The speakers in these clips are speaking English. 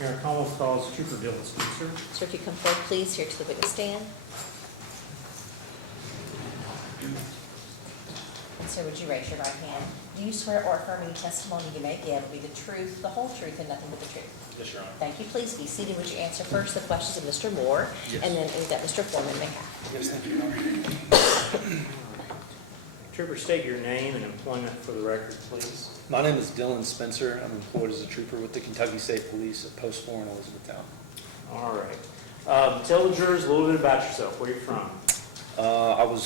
Mayor Collins calls Trooper Dillon. Sir. Sir, if you come forward, please, here to the witness stand. And sir, would you raise your right hand? Do you swear or affirm any testimony you may give will be the truth, the whole truth, and nothing but the truth? Yes, Your Honor. Thank you. Please be seated. Would you answer first the questions of Mr. Moore, Yes. and then any that Mr. Forman may have? Yes, thank you, Your Honor. Trooper, state your name and employment for the record, please. My name is Dillon Spencer. I'm employed as a trooper with the Kentucky State Police at Post 4 in Elizabethtown. All right. Tell the jurors a little bit about yourself. Where you're from. I'm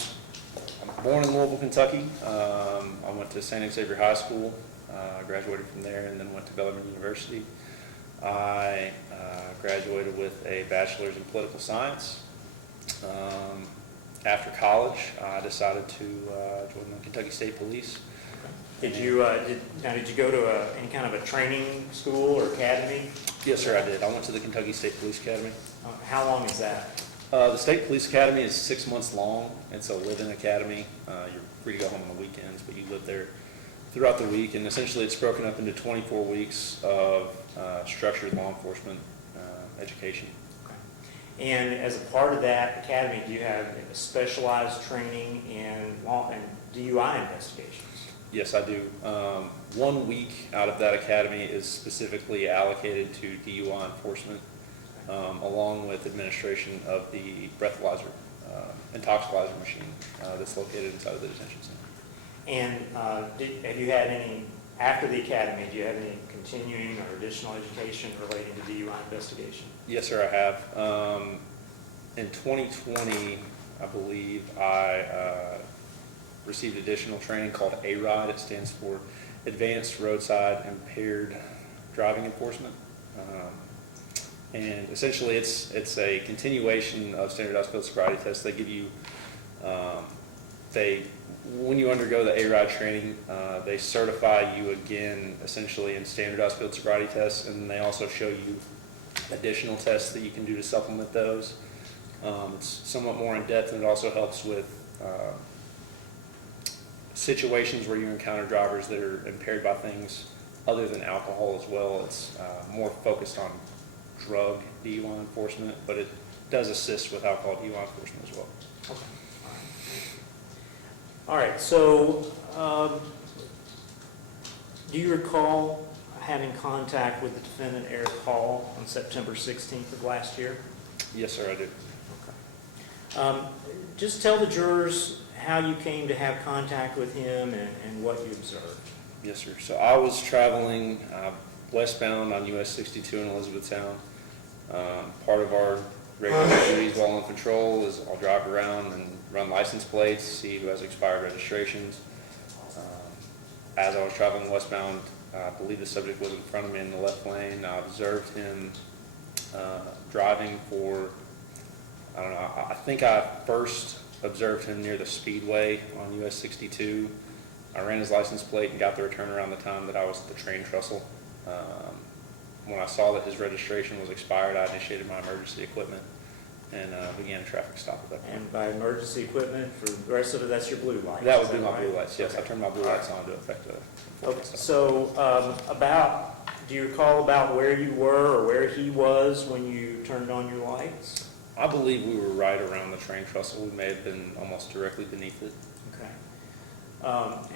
born in Louisville, Kentucky. I went to St. Xavier High School, graduated from there, and then went to Bellarmine University. I graduated with a bachelor's in political science. After college, I decided to join the Kentucky State Police. Did you go to any kind of a training school or academy? Yes, sir, I did. I went to the Kentucky State Police Academy. How long is that? The State Police Academy is 6 months long. It's a live-in academy. You're free to go home on the weekends, but you live there throughout the week. And essentially, it's broken up into 24 weeks of structured law enforcement education. Okay. And as a part of that academy, do you have a specialized training in law and DUI investigations? Yes, I do. 1 week out of that academy is specifically allocated to DUI enforcement, along with administration of the breathalyzer and toxicalizer machine that's located inside of the detention center. And have you had any, after the academy, do you have any continuing or additional education relating to DUI investigation? Yes, sir, I have. In 2020, I believe, I received additional training called ARIDE. It stands for Advanced Roadside Impaired Driving Enforcement. And essentially, it's a continuation of standardized field sobriety tests. They give you, when you undergo the ARIDE training, they certify you again, essentially, in standardized field sobriety tests, and they also show you additional tests that you can do to supplement those. It's somewhat more in depth, and it also helps with situations where you encounter drivers that are impaired by things other than alcohol as well. It's more focused on drug DUI enforcement, but it does assist with alcohol DUI enforcement as well. Okay. All right. So, do you recall having contact with the defendant, Eric Hall, on September 16th of last year? Yes, sir, I do. Okay. Just tell the jurors how you came to have contact with him and what you observed. Yes, sir. So I was traveling westbound on US 62 in Elizabethtown. Part of our regular duties while on patrol is I'll drive around and run license plates, see who has expired registrations. As I was traveling westbound, I believe the subject was in front of me in the left lane. I observed him driving for, I don't know, I think I first observed him near the speedway on US 62. I ran his license plate and got the return around the time that I was at the train trestle. When I saw that his registration was expired, I initiated my emergency equipment and began a traffic stop at that point. And by emergency equipment, for the rest of it, that's your blue lights? That would be my right? blue lights, yes. Okay. I turned my blue lights on to affect the Okay. So, do you recall about where you were or where he was when you turned on your lights? I believe we were right around the train trestle. We may have been almost directly beneath it. Okay.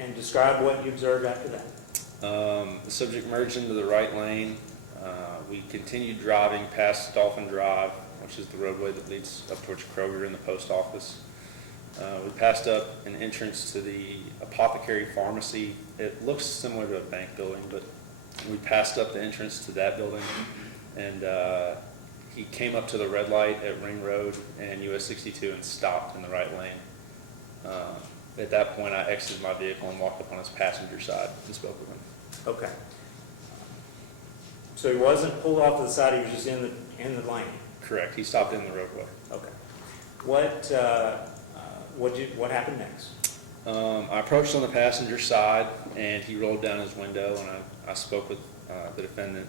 And describe what you observed after that. The subject merged into the right lane. We continued driving past Dolphin Drive, which is the roadway that leads up towards Kroger and the post office. We passed up an entrance to the apothecary pharmacy. It looks similar to a bank building, but we passed up the entrance to that building, and he came up to the red light at Ring Road and US 62 and stopped in the right lane. At that point, I exited my vehicle and walked up on his passenger side and spoke with him. Okay. So he wasn't pulled off to the side, he was just in the lane? Correct. He stopped in the roadway. Okay. What happened next? I approached on the passenger side, and he rolled down his window, and I spoke with the defendant.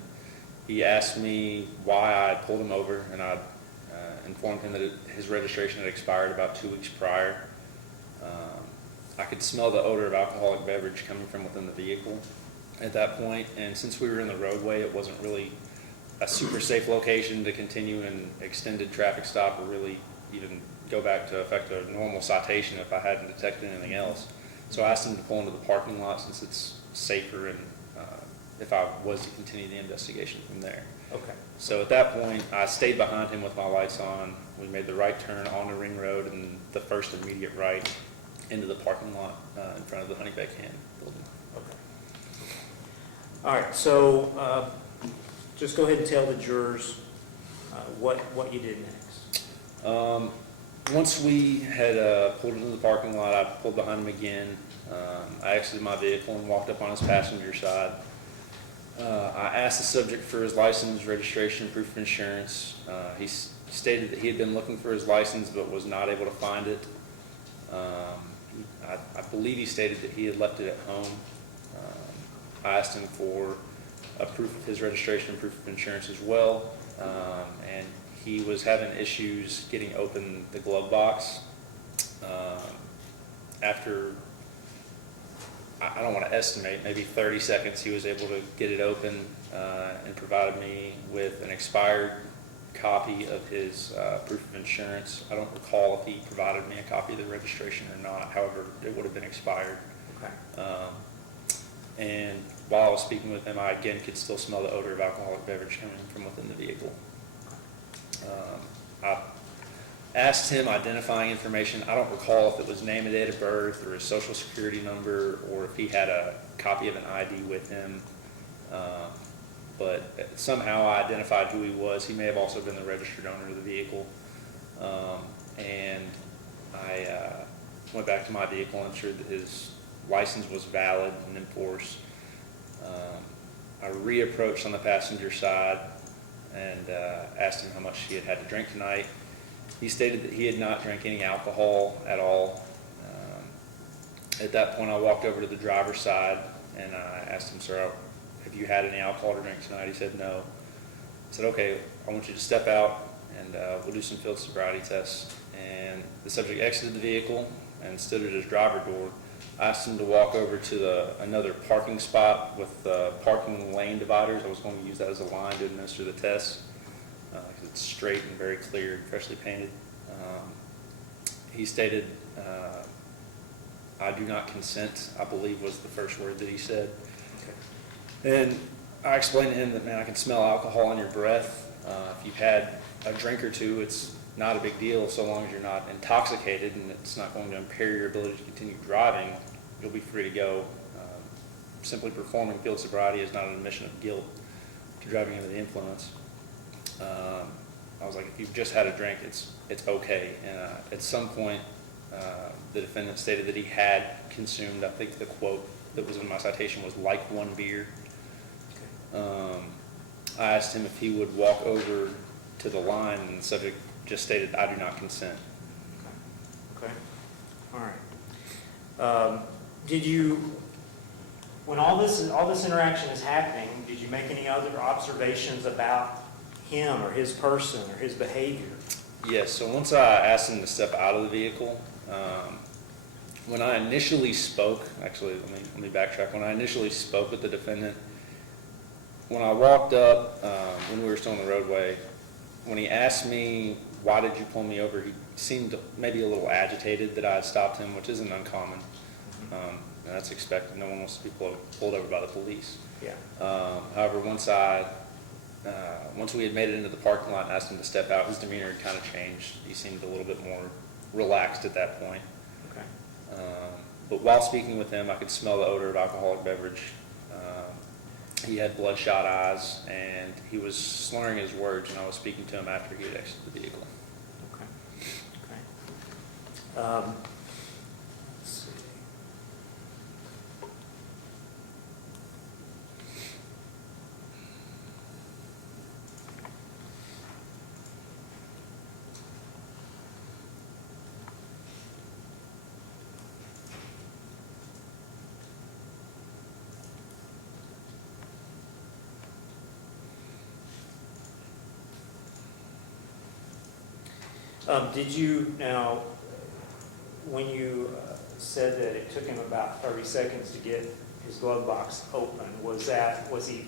He asked me why I pulled him over, and I informed him that his registration had expired about 2 weeks prior. I could smell the odor of alcoholic beverage coming from within the vehicle at that point, and since we were in the roadway, it wasn't really a super safe location to continue an extended traffic stop or really even go back to effect a normal citation if I hadn't detected anything else. So I asked him to pull into the parking lot since it's safer and if I was to continue the investigation from there. Okay. So at that point, I stayed behind him with my lights on. We made the right turn on the ring road and the first immediate right into the parking lot in front of the Honeybeck Inn building. Okay. All right, so just go ahead and tell the jurors what you did next. Once we had pulled into the parking lot, I pulled behind him again. I exited my vehicle and walked up on his passenger side. I asked the subject for his license, registration, proof of insurance. He stated that he had been looking for his license but was not able to find it. I believe he stated that he had left it at home. I asked him for a proof of his registration and proof of insurance as well. And he was having issues getting open the glove box. After, I don't want to estimate, maybe 30 seconds, he was able to get it open and provided me with an expired copy of his proof of insurance. I don't recall if he provided me a copy of the registration or not. However, it would have been expired. Okay. And while I was speaking with him, I again could still smell the odor of alcoholic beverage coming from within the vehicle. I asked him identifying information. I don't recall if it was name and date of birth or his social security number or if he had a copy of an ID with him. But somehow I identified who he was. He may have also been the registered owner of the vehicle. And I went back to my vehicle and ensured that his license was valid and in force. I reapproached on the passenger side and asked him how much he had had to drink tonight. He stated that he had not drank any alcohol at all. At that point, I walked over to the driver's side and I asked him, "Sir, have you had any alcohol to drink tonight?" He said no. I said, "Okay, I want you to step out and we'll do some field sobriety tests." And the subject exited the vehicle and stood at his driver door. I asked him to walk over to another parking spot with parking lane dividers. I was going to use that as a line to administer the test because it's straight and very clear, freshly painted. He stated, "I do not consent," I believe was the first word that he said. Okay. And I explained to him that, "Man, I can smell alcohol in your breath. If you've had a drink or two, it's not a big deal so long as you're not intoxicated and it's not going to impair your ability to continue driving. You'll be free to go. Simply performing field sobriety is not an admission of guilt to driving under the influence." I was like, "If you've just had a drink, it's okay." And at some point, the defendant stated that he had consumed, I think the quote that was in my citation was "like one beer." Okay. I asked him if he would walk over to the line, and the subject just stated, "I do not consent." Okay. All right. Did you, when all this interaction is happening, did you make any other observations about him or his person or his behavior? Yes. So once I asked him to step out of the vehicle, when I initially spoke, actually, let me backtrack. When I initially spoke with the defendant, when I walked up, when we were still on the roadway, when he asked me, "Why did you pull me over?" he seemed maybe a little agitated that I had stopped him, which isn't uncommon. And that's expected. No one wants to be pulled over by the police. Yeah. However, once we had made it into the parking lot and asked him to step out, his demeanor had kind of changed. He seemed a little bit more relaxed at that point. Okay. But while speaking with him, I could smell the odor of alcoholic beverage. He had bloodshot eyes, and he was slurring his words, and I was speaking to him after he had exited the vehicle. Okay. Okay. Let's see. Did you, now, when you said that it took him about 30 seconds to get his glove box open, was he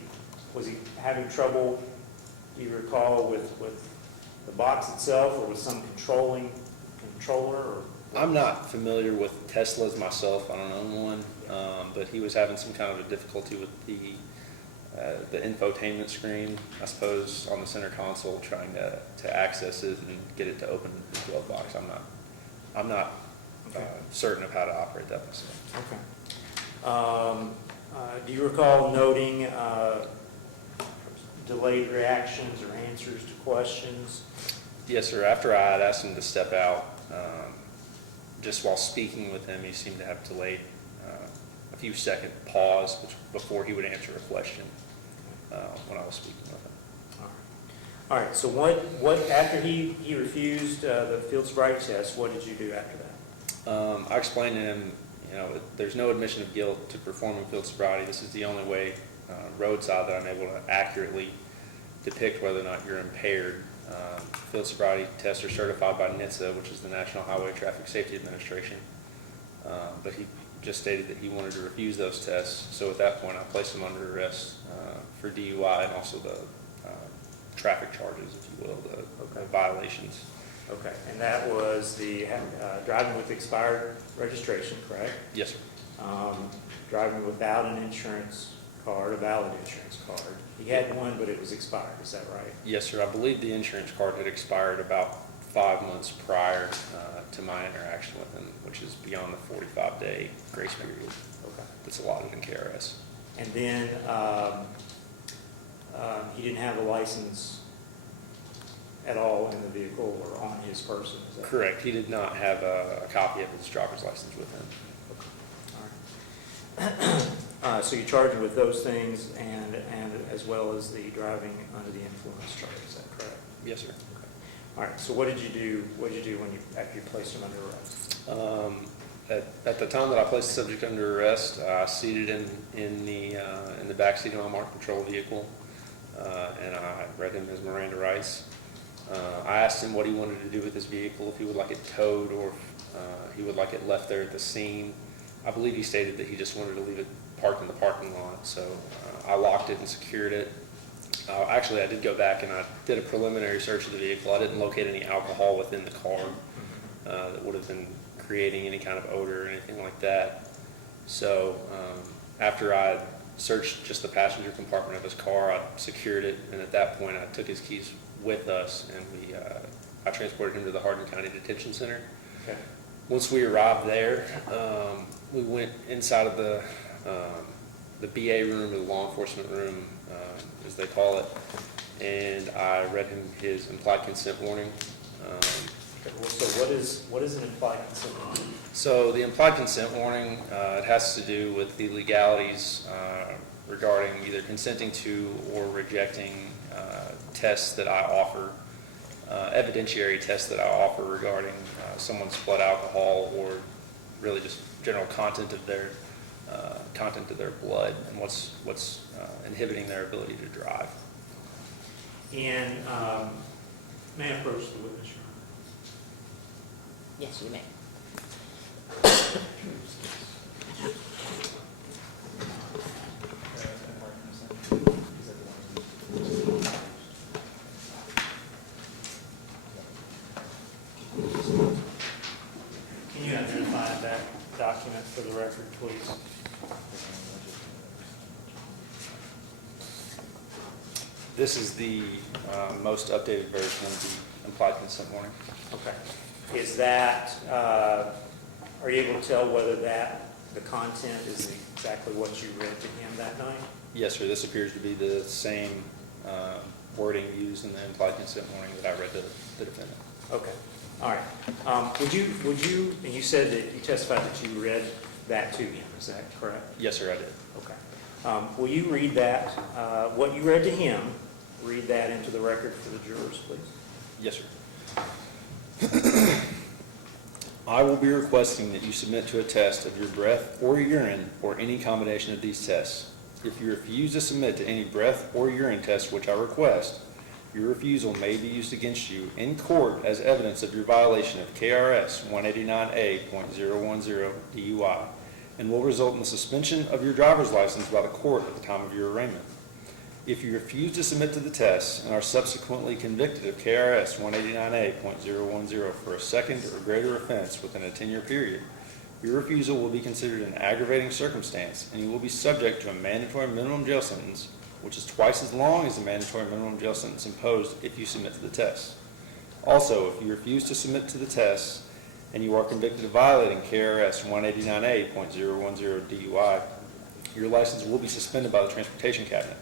having trouble do you recall with the box itself, or with some controller, or? I'm not familiar with Teslas myself. I don't own one, but he was having some kind of a difficulty with the infotainment screen, I suppose, on the center console, trying to access it and get it to open the glove box. I'm not certain of how to operate that myself. Okay. Do you recall noting delayed reactions or answers to questions? Yes, sir. After I had asked him to step out, just while speaking with him, he seemed to have delayed a few second pause before he would answer a question when I was speaking with him. All right. So what after he refused the field sobriety test, what did you do after that? I explained to him, there's no admission of guilt to performing field sobriety. This is the only way roadside that I'm able to accurately depict whether or not you're impaired. Field sobriety tests are certified by NHTSA, which is the National Highway Traffic Safety Administration. But he just stated that he wanted to refuse those tests. So at that point, I placed him under arrest for DUI and also the traffic charges, if you will, the violations. Okay, and that was the driving with expired registration, correct? Yes, sir. Driving without an insurance card, a valid insurance card. He had one, but it was expired, is that right? Yes, sir. I believe the insurance card had expired about 5 months prior to my interaction with him, which is beyond the 45-day grace period that's allotted in KRS. And then he didn't have a license at all in the vehicle or on his person, is that Correct. He did not have a copy of his driver's license with him. All right. So you charged him with those things and as well as the driving under the influence charge, is that correct? Yes, sir. Okay. All right. So what did you do after you placed him under arrest? At the time that I placed the subject under arrest, I seated him in the back seat of my marked patrol vehicle, and I read him his Miranda rights. I asked him what he wanted to do with his vehicle, if he would like it towed or if he would like it left there at the scene. I believe he stated that he just wanted to leave it parked in the parking lot, so I locked it and secured it. Actually, I did go back and I did a preliminary search of the vehicle. I didn't locate any alcohol within the car that would have been creating any kind of odor or anything like that. So after I searched just the passenger compartment of his car, I secured it, and at that point I took his keys with us, and I transported him to the Hardin County Detention Center. Okay. Once we arrived there, we went inside of the BA room, or the law enforcement room, as they call it, and I read him his implied consent warning. So what is an implied consent warning? So the implied consent warning, it has to do with the legalities regarding either consenting to or rejecting tests that I offer, evidentiary tests that I offer regarding someone's blood alcohol or really just general content of their blood and what's inhibiting their ability to drive. And may I approach the witness, Your Honor? Yes, you may. Can you identify that document for the record, please? This is the most updated version of the implied consent warning. Okay. Is that, are you able to tell whether the content is exactly what you read to him that night? Yes, sir. This appears to be the same wording used in the implied consent warning that I read to the defendant. Okay. All right. Would you, and you said that you testified that you read that to him, is that correct? Yes, sir, I did. Okay. Will you read that, what you read to him, read that into the record for the jurors, please? Yes, sir. I will be requesting that you submit to a test of your breath or urine or any combination of these tests. If you refuse to submit to any breath or urine test which I request, your refusal may be used against you in court as evidence of your violation of KRS 189A.010 DUI and will result in the suspension of your driver's license by the court at the time of your arraignment. If you refuse to submit to the test and are subsequently convicted of KRS 189A.010 for a second or greater offense within a 10-year period, your refusal will be considered an aggravating circumstance, and you will be subject to a mandatory minimum jail sentence, which is twice as long as the mandatory minimum jail sentence imposed if you submit to the test. Also, if you refuse to submit to the test and you are convicted of violating KRS 189A.010 DUI, your license will be suspended by the Transportation Cabinet.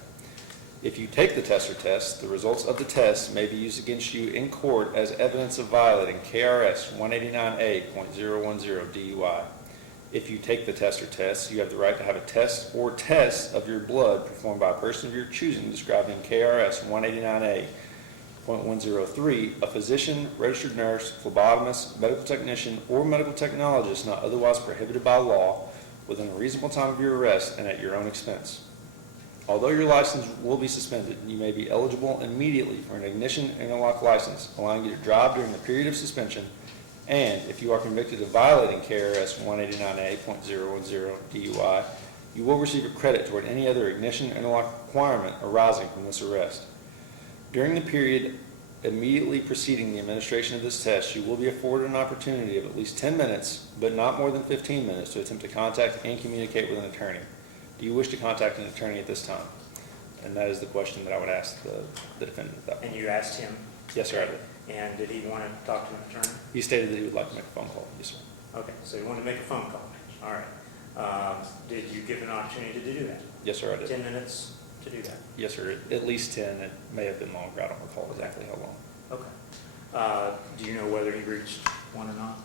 If you take the test or tests, the results of the test may be used against you in court as evidence of violating KRS 189A.010 DUI. If you take the test or tests, you have the right to have a test or tests of your blood performed by a person of your choosing described in KRS 189A.103, a physician, registered nurse, phlebotomist, medical technician, or medical technologist not otherwise prohibited by law within a reasonable time of your arrest and at your own expense. Although your license will be suspended, you may be eligible immediately for an ignition interlock license, allowing you to drive during the period of suspension, and if you are convicted of violating KRS 189A.010 DUI, you will receive a credit toward any other ignition interlock requirement arising from this arrest. During the period immediately preceding the administration of this test, you will be afforded an opportunity of at least 10 minutes, but not more than 15 minutes, to attempt to contact and communicate with an attorney. Do you wish to contact an attorney at this time? And that is the question that I would ask the defendant at that point. And you asked him? Yes, sir, I did. And did he want to talk to an attorney? He stated that he would like to make a phone call. Yes, sir. Okay, so you wanted to make a phone call. All right. Did you give an opportunity to do that? Yes, sir, I did. 10 minutes to do that? Yes, sir, at least 10. It may have been longer. I don't recall exactly how long. Okay. Do you know whether he reached one or not?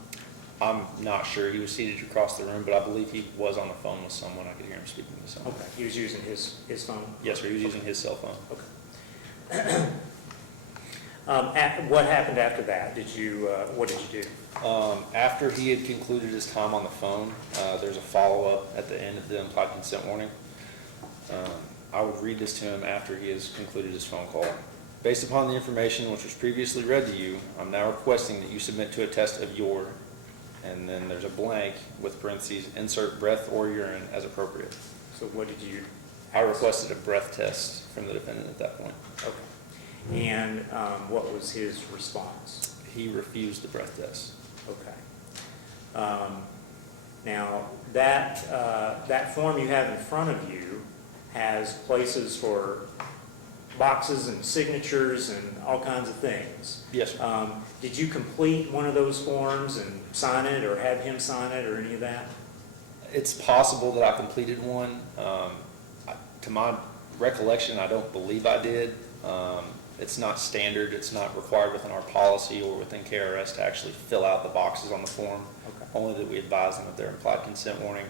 I'm not sure. He was seated across the room, but I believe he was on the phone with someone. I could hear him speaking to someone. Okay, he was using his phone? Yes, sir, he was using his cell phone. Okay. What happened after that? What did you do? After he had concluded his time on the phone, there's a follow-up at the end of the implied consent warning. I would read this to him after he has concluded his phone call. Based upon the information which was previously read to you, I'm now requesting that you submit to a test of your, and then there's a blank with parentheses, insert breath or urine as appropriate. So what did you? I requested a breath test from the defendant at that point. Okay. And what was his response? He refused the breath test. Okay. Now, that form you have in front of you has places for boxes and signatures and all kinds of things. Yes, sir. Did you complete one of those forms and sign it, or have him sign it, or any of that? It's possible that I completed one. To my recollection, I don't believe I did. It's not standard. It's not required within our policy or within KRS to actually fill out the boxes on the form. Okay. Only that we advise them of their implied consent warning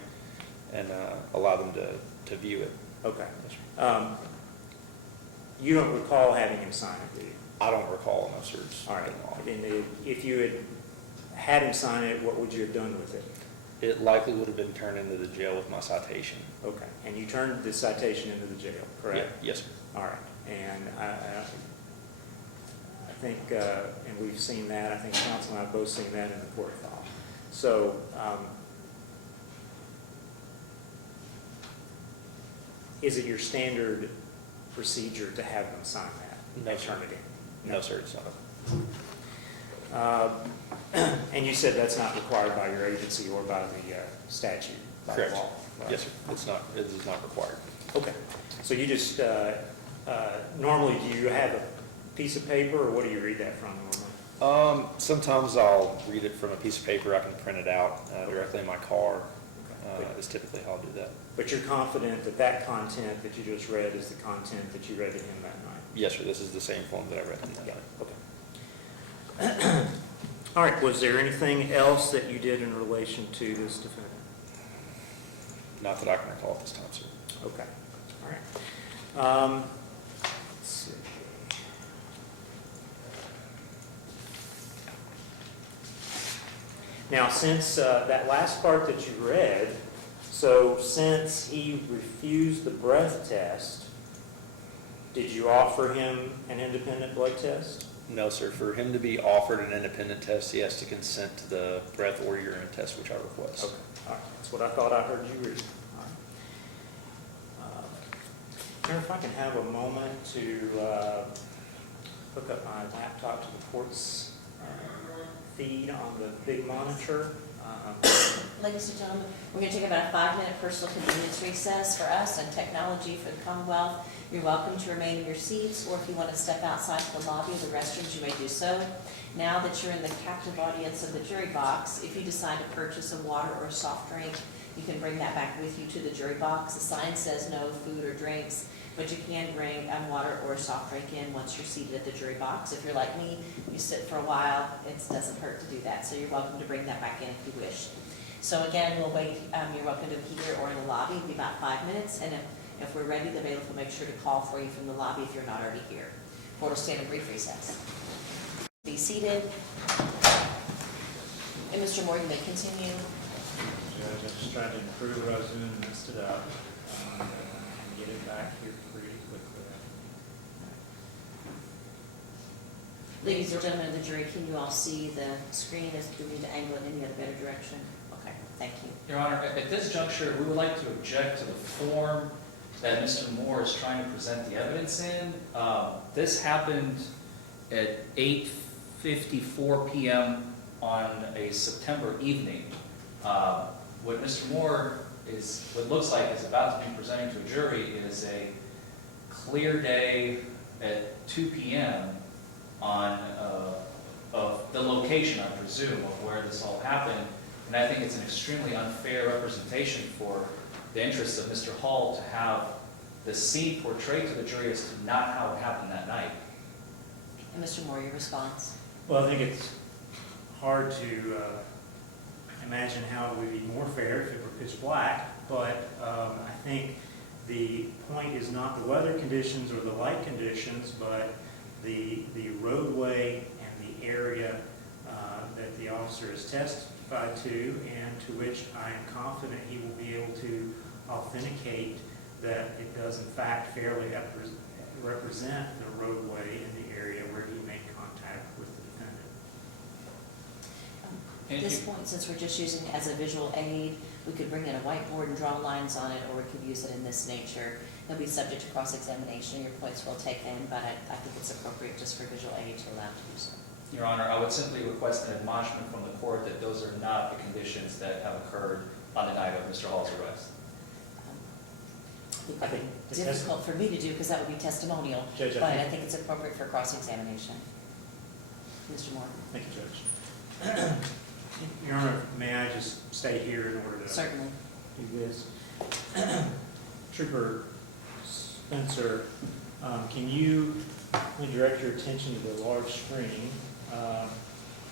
and allow them to view it. Okay. You don't recall having him sign it, do you? I don't recall, no, sir. All right. And if you had him sign it, what would you have done with it? It likely would have been turned into the jail with my citation. Okay. And you turned the citation into the jail, correct? Yeah, yes, sir. All right. And I think, and we've seen that, I think counsel and I have both seen that in the court file. So, is it your standard procedure to have them sign that? No, and sir. turn it in? No, sir, it's not. And you said that's not required by your agency or by the statute, by the Correct. law? Right? Yes, sir. It is not required. Okay. So you just, normally do you have a piece of paper, or what do you read that from normally? Sometimes I'll read it from a piece of paper. I can print it out directly in my car. Okay. Is typically how I'll do that. But you're confident that that content that you just read is the content that you read to him that night? Yes, sir. This is the same form that I read him that Yeah, night. okay. All right, was there anything else that you did in relation to this defendant? Not that I can recall at this time, sir. Okay, all right. Let's see. Now, since that last part that you read, so since he refused the breath test, did you offer him an independent blood test? No, sir. For him to be offered an independent test, he has to consent to the breath or urine test, which I request. Okay, all right. That's what I thought I heard you read. All right. Mayor, if I can have a moment to hook up my laptop to the court's feed on the big monitor. Ladies and gentlemen, we're going to take about a 5-minute personal convenience recess for us and technology for the Commonwealth. You're welcome to remain in your seats, or if you want to step outside to the lobby or the restrooms, you may do so. Now that you're in the captive audience of the jury box, if you decide to purchase a water or a soft drink, you can bring that back with you to the jury box. The sign says no food or drinks, but you can bring water or a soft drink in once you're seated at the jury box. If you're like me, you sit for a while, it doesn't hurt to do that, so you're welcome to bring that back in if you wish. So again, we'll wait, you're welcome to here or in the lobby. It'll be about 5 minutes, and if we're ready, the bailiff will make sure to call for you from the lobby if you're not already here. Court will stand in brief recess. Be seated. And Mr. Moore, you may continue. Judge, I just tried to improve what I was doing and messed it up. And get it back here pretty quickly. Ladies and gentlemen of the jury, can you all see the screen? Do we need to angle it in any other better direction? Okay, thank you. Your Honor, at this juncture, we would like to object to the form that Mr. Moore is trying to present the evidence in. This happened at 8:54 p.m. on a September evening. What Mr. Moore what looks like is about to be presenting to a jury is a clear day at 2 p.m. on of the location, I presume, of where this all happened. And I think it's an extremely unfair representation for the interests of Mr. Hall to have the scene portrayed to the jury as to not how it happened that night. And Mr. Moore, your response? Well, I think it's hard to imagine how it would be more fair if it were pitch black, but I think the point is not the weather conditions or the light conditions, but the roadway and the area that the officer has testified to, and to which I am confident he will be able to authenticate that it does in fact fairly represent the roadway in the area where he made contact with the defendant. At this point, since we're just using it as a visual aid, we could bring in a whiteboard and draw lines on it, or we could use it in this nature. It'll be subject to cross-examination. Your points will take in, but I think it's appropriate just for visual aid to allow to do so. Your Honor, I would simply request an admonishment from the court that those are not the conditions that have occurred on the night of Mr. Hall's arrest. It would be difficult for me to do because that would be testimonial, Judge, but I think it's appropriate for cross-examination. Mr. Moore? Thank you, Judge. Your Honor, may I just stay here in order to Certainly. do this? Trooper Spencer, can you direct your attention to the large screen,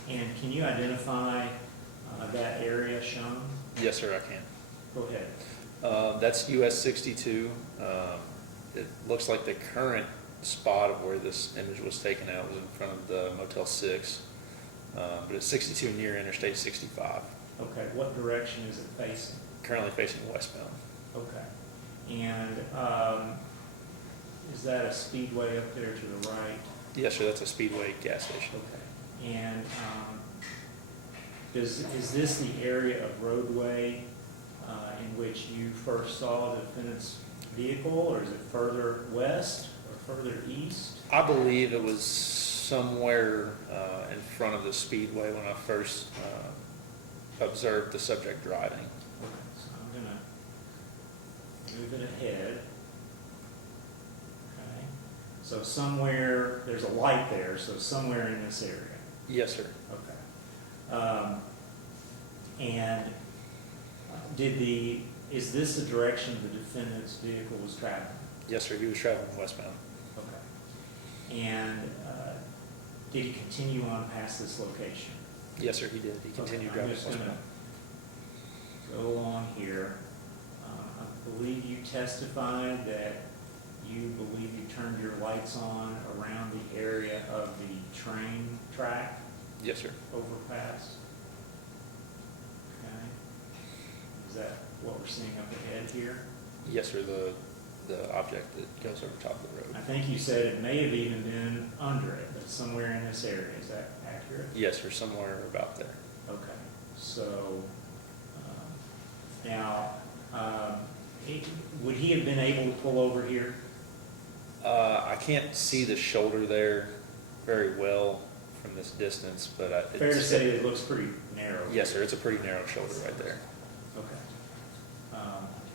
and can you identify that area shown? Yes, sir, I can. Go ahead. That's US 62. It looks like the current spot of where this image was taken out was in front of the Motel 6, but it's 62 near Interstate 65. Okay, what direction is it facing? Currently facing westbound. Okay. And is that a speedway up there to the right? Yes, sir, that's a Speedway gas station. Okay. And is this the area of roadway in which you first saw the defendant's vehicle, or is it further west or further east? I believe it was somewhere in front of the Speedway when I first observed the subject driving. Okay, so I'm going to move it ahead. Okay. So somewhere, there's a light there, so somewhere in this area. Yes, sir. Okay. And is this the direction the defendant's vehicle was traveling? Yes, sir, he was traveling westbound. Okay. And did he continue on past this location? Yes, sir, he did. He continued Okay, I'm driving just going westbound. to go along here. I believe you testified that you believe you turned your lights on around the area of the train track Yes, sir. overpass. Okay. Is that what we're seeing up ahead here? Yes, sir, the object that goes over top of the road. I think you said it may have even been under it, but somewhere in this area. Is that accurate? Yes, sir, somewhere about there. Okay. So now, would he have been able to pull over here? I can't see the shoulder there very well from this distance, but Fair to say it looks pretty narrow. yes, sir, it's a pretty narrow shoulder right there. Okay.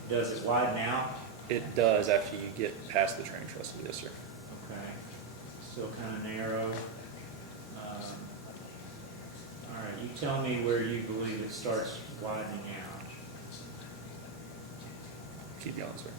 Does it widen out? It does after you get past the train trestle, yes, sir. Okay. Still kind of narrow. All right, you tell me where you believe it starts widening out. Keep going, sir.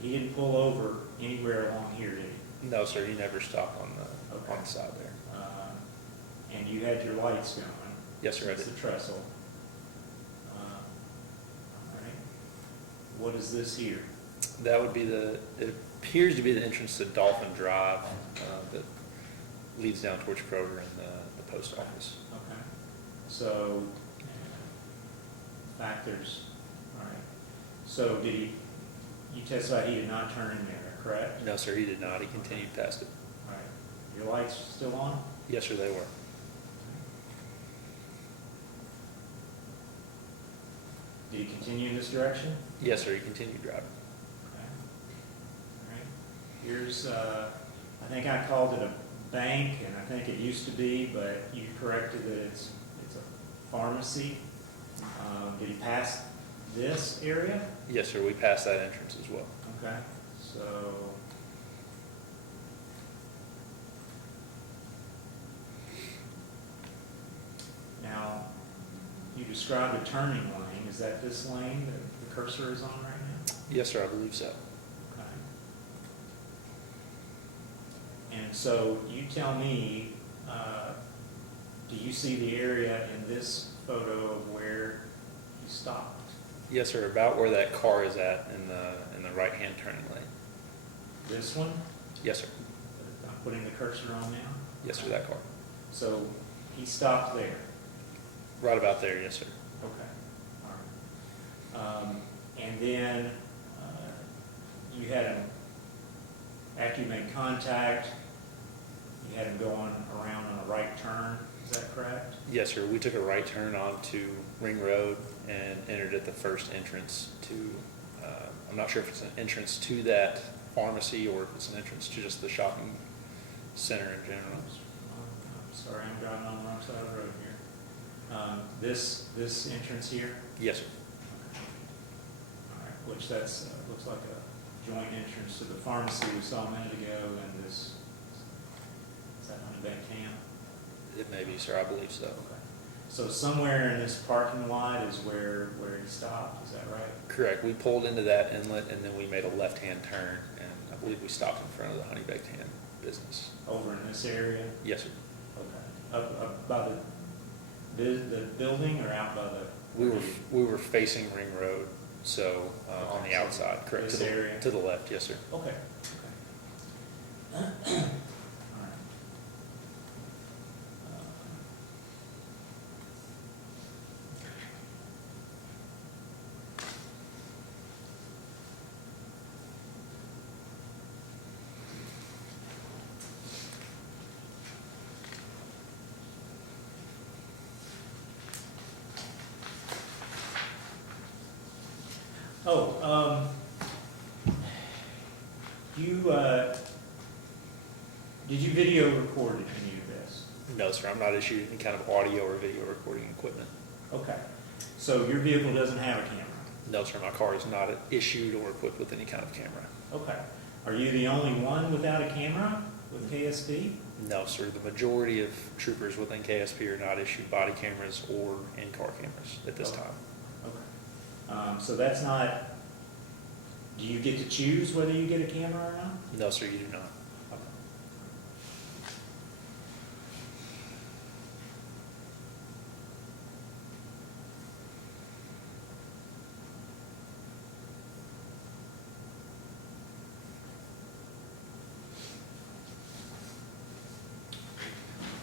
He didn't pull over anywhere along here, did he? No, sir, you never stop on Okay. the side there. And you had your lights going? Yes, sir, I It's did. the trestle. All right. What is this here? That would be it appears to be the entrance to Dolphin Drive that leads down towards Kroger and the post office. Okay. So, factors, all right. So you testified he did not turn in there, correct? No, sir, he did not. He continued past it. All right. Your lights still on? Yes, sir, they were. Did he continue in this direction? Yes, sir, he continued driving. Okay. All right. Here's, I think I called it a bank, and I think it used to be, but you corrected that it's a pharmacy. Did he pass this area? Yes, sir, we passed that entrance as well. Okay, so. Now, you described a turning lane. Is that this lane that the cursor is on right now? Yes, sir, I believe so. Okay. And so you tell me, do you see the area in this photo of where you stopped? Yes, sir, about where that car is at in the right-hand turning lane. This one? Yes, sir. I'm putting the cursor on now? Yes, sir, that car. So he stopped there? Right about there, yes, sir. Okay, all right. And then you had him, after you made contact, you had him going around on a right turn, is that correct? Yes, sir, we took a right turn onto Ring Road and entered at the first entrance to, I'm not sure if it's an entrance to that pharmacy or if it's an entrance to just the shopping center in general. I'm sorry, I'm driving on the wrong side of the road here. This entrance here? Yes, sir. All right, which that's, looks like a joint entrance to the pharmacy we saw a minute ago, and this, is that Honeybank Camp? It may be, sir, I believe so. Okay. So somewhere in this parking lot is where he stopped, is that right? Correct, we pulled into that inlet and then we made a left-hand turn and I believe we stopped in front of the Honey Baked Ham business. Over in this area? Yes, sir. Okay. Up by the building or out by the? We were facing Ring Road, so on the outside, correct. This area? To the left, yes, sir. Okay. Okay. All right. Did you video record any of this? No, sir, I'm not issued any kind of audio or video recording equipment. Okay. So your vehicle doesn't have a camera? No, sir, my car is not issued or equipped with any kind of camera. Okay. Are you the only one without a camera with KSP? No, sir, the majority of troopers within KSP are not issued body cameras or in-car cameras at this time. Okay. So that's not, do you get to choose whether you get a camera or not? No, sir, you do not. Okay.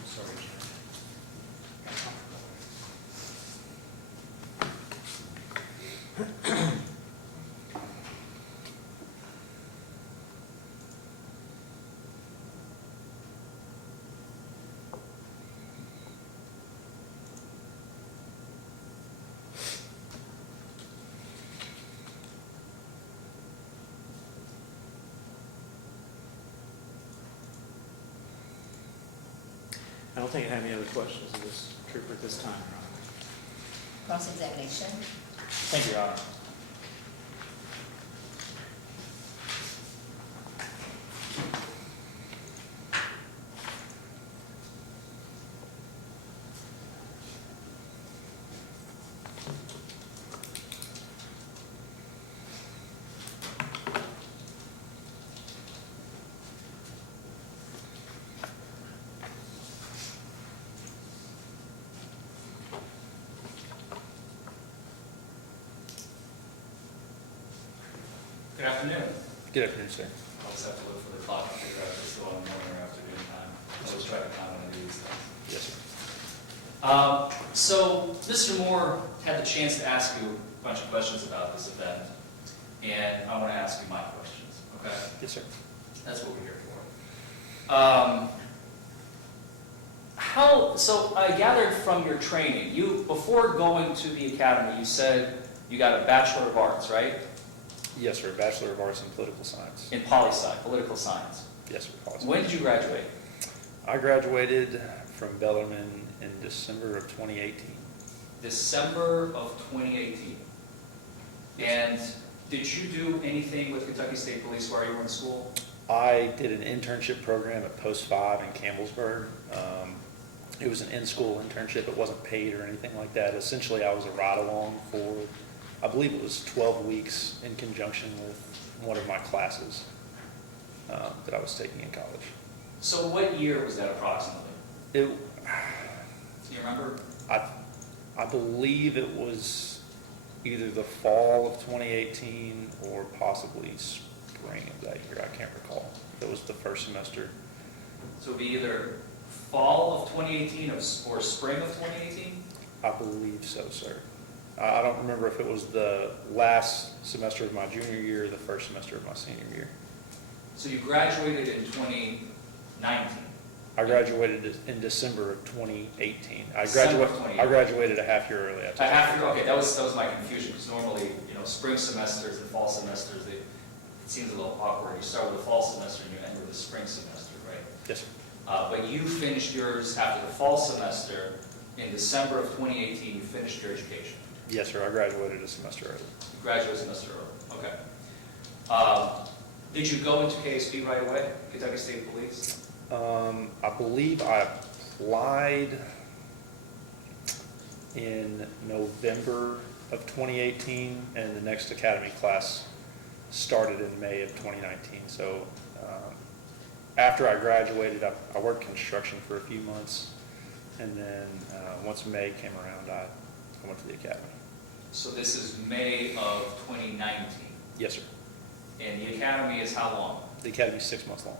Sorry, Sharon. I don't think I have any other questions of this trooper at this time, Your Honor. Cross-examination. Thank you, Your Honor. Good afternoon. Good afternoon, sir. I'll just have to look for the clock and figure out if it's still on morning or afternoon time. I always try to count on these things. Yes, sir. So Mr. Moore had the chance to ask you a bunch of questions about this event, and I want to ask you my questions, okay? Yes, sir. That's what we're here for. So I gathered from your training, before going to the academy, you said you got a Bachelor of Arts, right? Yes, sir. Bachelor of Arts in Political Science. In poli-sci, political science. Yes, sir. Policy. When did you graduate? I graduated from Bellarmine in December of 2018. December of 2018. And did you do anything with Kentucky State Police while you were in school? I did an internship program at Post 5 in Campbellsburg. It was an in-school internship. It wasn't paid or anything like that. Essentially, I was a ride-along for, I believe it was 12 weeks in conjunction with one of my classes that I was taking in college. So what year was that approximately? It, Do you remember? I believe it was either the fall of 2018 or possibly spring of that year. I can't recall. It was the first semester. So it'd be either fall of 2018 or spring of 2018? I believe so, sir. I don't remember if it was the last semester of my junior year or the first semester of my senior year. So you graduated in 2019? I graduated in December of 2018. December of 2018. I graduated a half year early. A half year, okay, that was my confusion, because normally, spring semesters and fall semesters, it seems a little awkward. You start with the fall semester and you end with the spring semester, right? Yes, sir. But you finished yours after the fall semester. In December of 2018, you finished your education. Yes, sir. I graduated a semester early. You graduated a semester early, okay. Did you go into KSP right away, Kentucky State Police? I believe I applied in November of 2018, and the next academy class started in May of 2019. So after I graduated, I worked construction for a few months, and then once May came around, I went to the academy. So this is May of 2019. Yes, sir. And the academy is how long? The academy is 6 months long.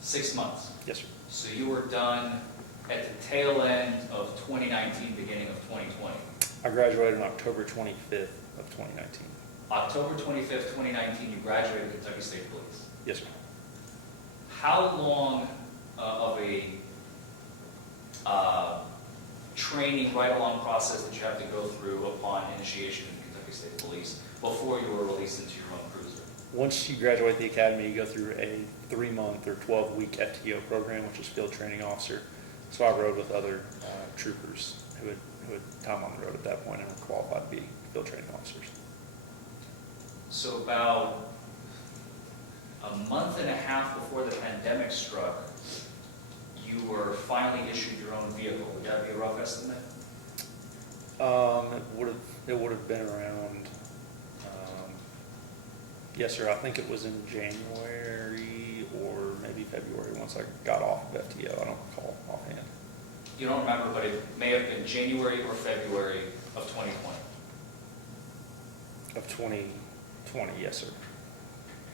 6 months. Yes, sir. So you were done at the tail end of 2019, beginning of 2020. I graduated on October 25th of 2019. October 25th, 2019, you graduated Kentucky State Police. Yes, sir. How long of a training ride-along process did you have to go through upon initiation in Kentucky State Police before you were released into your own cruiser? Once you graduate the academy, you go through a 3-month or 12-week FTO program, which is field training officer. So I rode with other troopers who had time on the road at that point and were qualified to be field training officers. So about a month and a half before the pandemic struck, you were finally issued your own vehicle. Would that be a rough estimate? It would have been around, yes, sir. I think it was in January or maybe February once I got off of FTO. I don't recall offhand. You don't remember, but it may have been January or February of 2020. Of 2020, yes, sir.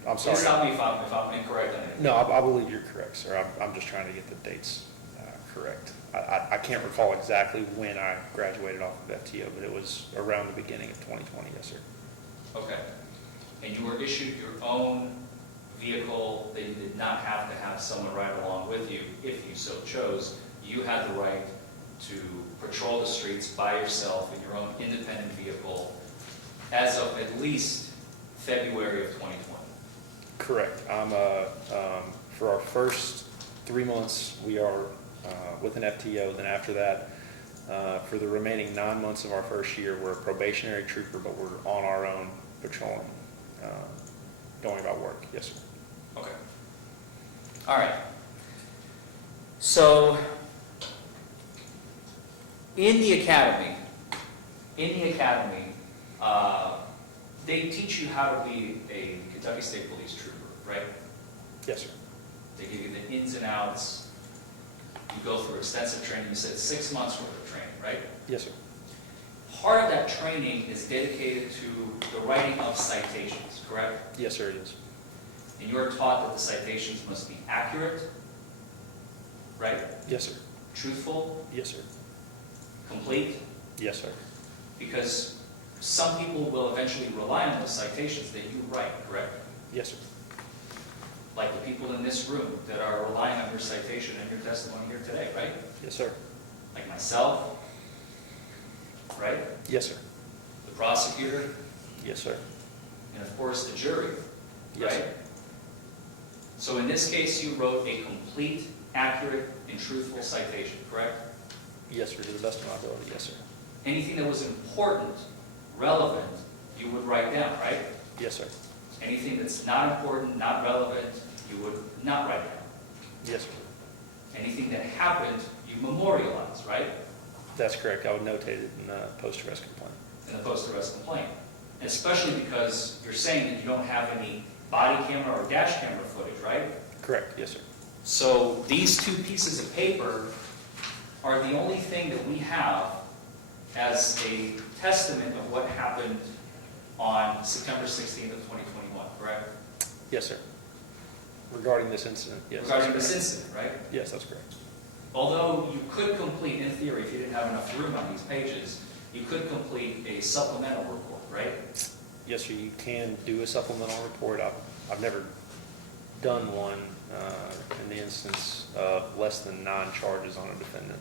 I'm sorry. Please stop me if I'm incorrect on anything. No, I believe you're correct, sir. I'm just trying to get the dates correct. I can't recall exactly when I graduated off of FTO, but it was around the beginning of 2020, yes, sir. Okay. And you were issued your own vehicle that you did not have to have someone ride along with you if you so chose. You had the right to patrol the streets by yourself in your own independent vehicle as of at least February of 2020. Correct. For our first 3 months, we are with an FTO. Then after that, for the remaining 9 months of our first year, we're a probationary trooper, but we're on our own patrolling, going about work. Yes, sir. Okay. All right. So, in the academy, they teach you how to be a Kentucky State Police trooper, right? Yes, sir. They give you the ins and outs. You go through extensive training. You said 6 months worth of training, right? Yes, sir. Part of that training is dedicated to the writing of citations, correct? Yes, sir, it is. And you're taught that the citations must be accurate, right? Yes, sir. Truthful, Yes, sir. complete, Yes, sir. because some people will eventually rely on those citations that you write, correct? Yes, sir. Like the people in this room that are relying on your citation and your testimony here today, right? Yes, sir. Like myself, right? Yes, sir. The prosecutor, Yes, sir. and of course the jury, Yes, right? sir. So in this case, you wrote a complete, accurate, and truthful citation, correct? Yes, sir. To the best of my ability, yes, sir. Anything that was important, relevant, you would write down, right? Yes, sir. Anything that's not important, not relevant, you would not write down. Yes, sir. Anything that happened, you memorialize, right? That's correct. I would notate it in the post-arrest complaint. In the post-arrest complaint. And especially because you're saying that you don't have any body camera or dash camera footage, right? Correct. Yes, sir. So these two pieces of paper are the only thing that we have as a testament of what happened on September 16th of 2021, correct? Yes, sir. Regarding this incident, yes. Regarding that's this correct. incident, right? Yes, that's correct. Although you could complete, in theory, if you didn't have enough room on these pages, you could complete a supplemental report, right? Yes, sir. You can do a supplemental report. I've never done one in the instance of less than 9 charges on a defendant.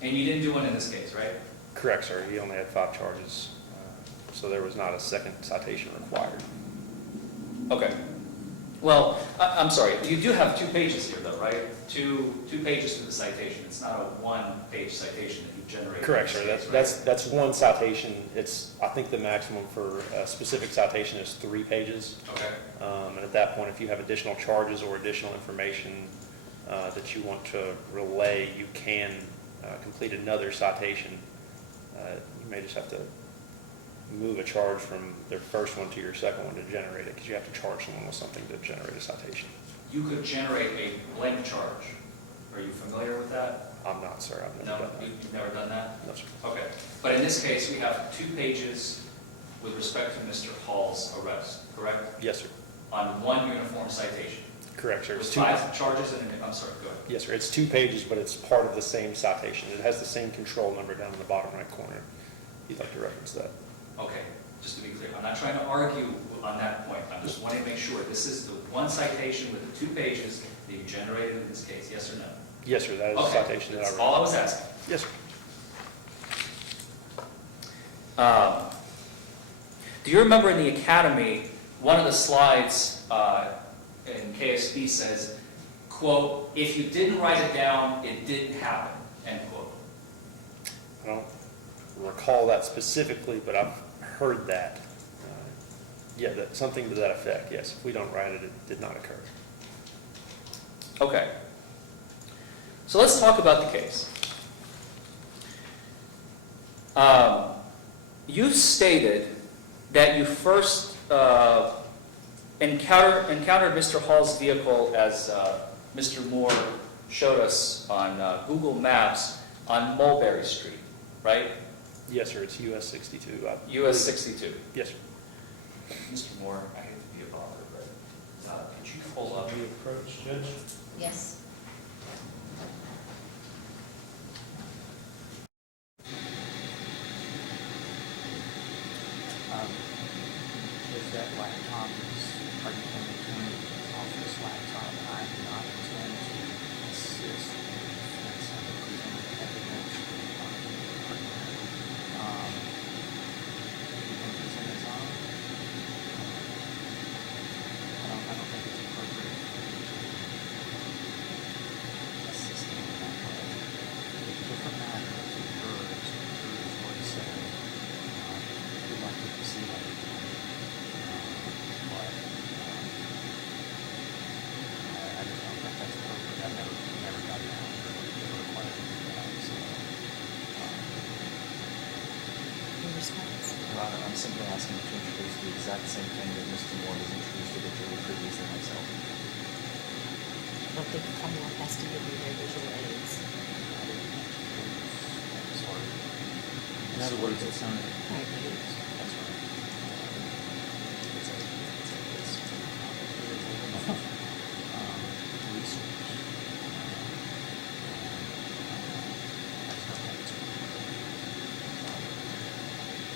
And you didn't do one in this case, right? Correct, sir. He only had 5 charges, so there was not a second citation required. Okay. Well, I'm sorry, you do have 2 pages here though, right? Two pages to the citation. It's not a 1-page citation that you've generated. Correct, in sir. this case, That's one citation. I think the maximum for a specific citation is 3 pages. right? Okay. And at that point, if you have additional charges or additional information that you want to relay, you can complete another citation. You may just have to move a charge from their first one to your second one to generate it, because you have to charge someone with something to generate a citation. You could generate a blank charge. Are you familiar with that? I'm not, sir. I've No, never done that. you've never done that? No, sir. Okay. But in this case, we have 2 pages with respect to Mr. Hall's arrest, correct? Yes, sir. On 1 uniform citation. Correct, sir. With It's 2. 5 charges and I'm sorry, go ahead. Yes, sir. It's 2 pages, but it's part of the same citation. It has the same control number down in the bottom right corner. If you'd like to reference that. Okay, just to be clear, I'm not trying to argue on that point. I'm just wanting to make sure this is the 1 citation with the 2 pages that you generated in this case, yes or no? Yes, sir. That is a Okay, citation that I that's read. all I was asking. Yes, sir. Do you remember in the academy, one of the slides in KSB says, quote, if you didn't write it down, it didn't happen, end quote. I don't recall that specifically, but I've heard that. Yeah, something to that effect, yes. If we don't write it, it did not occur. Okay. So let's talk about the case. You stated that you first encountered Mr. Hall's vehicle as Mr. Moore showed us on Google Maps on Mulberry Street, right? Yes, sir. It's US 62. US 62. Yes, sir. Mr. Moore, I hate to be a bother, but could you pull up? Should we approach, Judge? Yes. If that laptop is Hardin County office laptop, I do not intend to assist in defense of the presented evidence. You can present its own. I don't think it's appropriate to assist in that way. I'm simply asking to introduce the exact same thing that Mr. Moore has introduced to the jury previously myself. I don't think the Commonwealth has to give you their visual aids. I'm sorry. In other words, it's on, Right. That's right. It's a list. Research.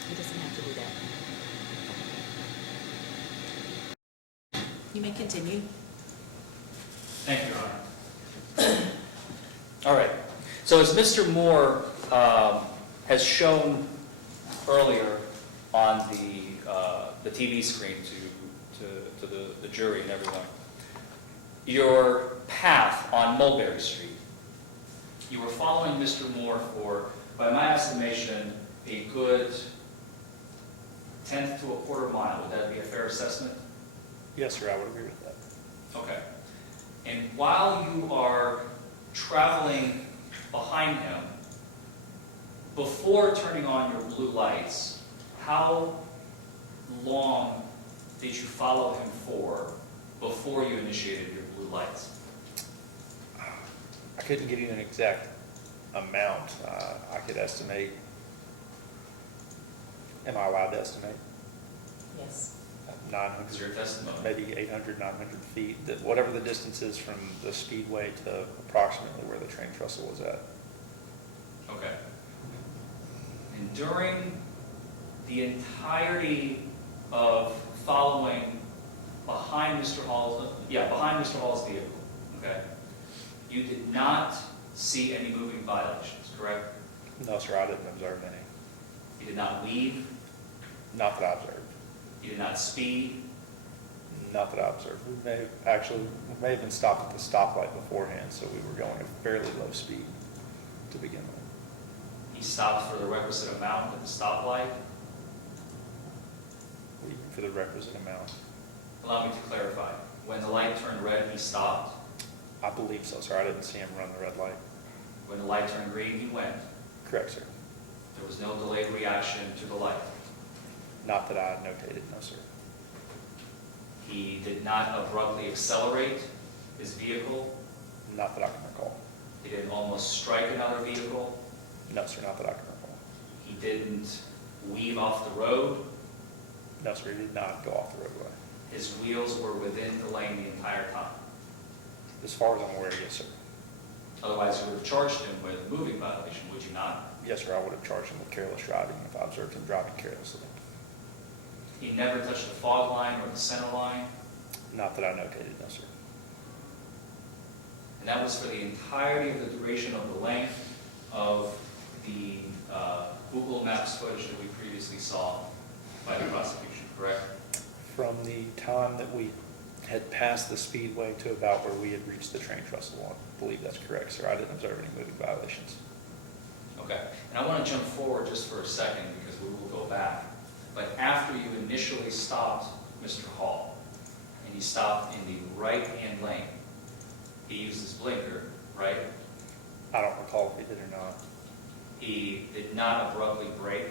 He doesn't have to do that. You may continue. Thank you, Your Honor. All right, so as Mr. Moore has shown earlier on the TV screen to the jury and everyone, your path on Mulberry Street, you were following Mr. Moore for, by my estimation, a good tenth to a quarter mile. Would that be a fair assessment? Yes, sir, I would agree with that. Okay. And while you are traveling behind him, before turning on your blue lights, how long did you follow him for before you initiated your blue lights? I couldn't give you an exact amount. I could estimate. Am I allowed to estimate? Yes. 900, Is your testimony? maybe 800, 900 feet, that whatever the distance is from the speedway to approximately where the train trestle was at. Okay. And during the entirety of following behind Mr. Hall's vehicle, okay, you did not see any moving violations, correct? No, sir, I didn't observe any. You did not weave, Not that I observed. you did not speed, Not that I observed. We may have been stopped at the stoplight beforehand, so we were going at fairly low speed to begin with. he stopped for the requisite amount at the stoplight. For the requisite amount. Allow me to clarify. When the light turned red, he stopped. I believe so, sir. I didn't see him run the red light. When the light turned green, he went. Correct, sir. There was no delayed reaction to the light. Not that I notated, no, sir. He did not abruptly accelerate his vehicle. Not that I can recall. He didn't almost strike another vehicle. No, sir, not that I can recall. He didn't weave off the road. No, sir, he did not go off the roadway. His wheels were within the lane the entire time. As far as I'm aware, yes, sir. Otherwise, you would have charged him with a moving violation, would you not? Yes, sir, I would have charged him with careless driving if I observed him driving carelessly. He never touched the fog line or the center line, Not that I notated, no, sir. and that was for the entirety of the duration of the length of the Google Maps footage that we previously saw by the prosecution, correct? From the time that we had passed the speedway to about where we had reached the train trestle, I believe that's correct, sir. I didn't observe any moving violations. Okay, and I want to jump forward just for a second because we will go back. But after you initially stopped Mr. Hall, and you stopped in the right-hand lane, he used his blinker, right? I don't recall if he did or not. He did not abruptly brake.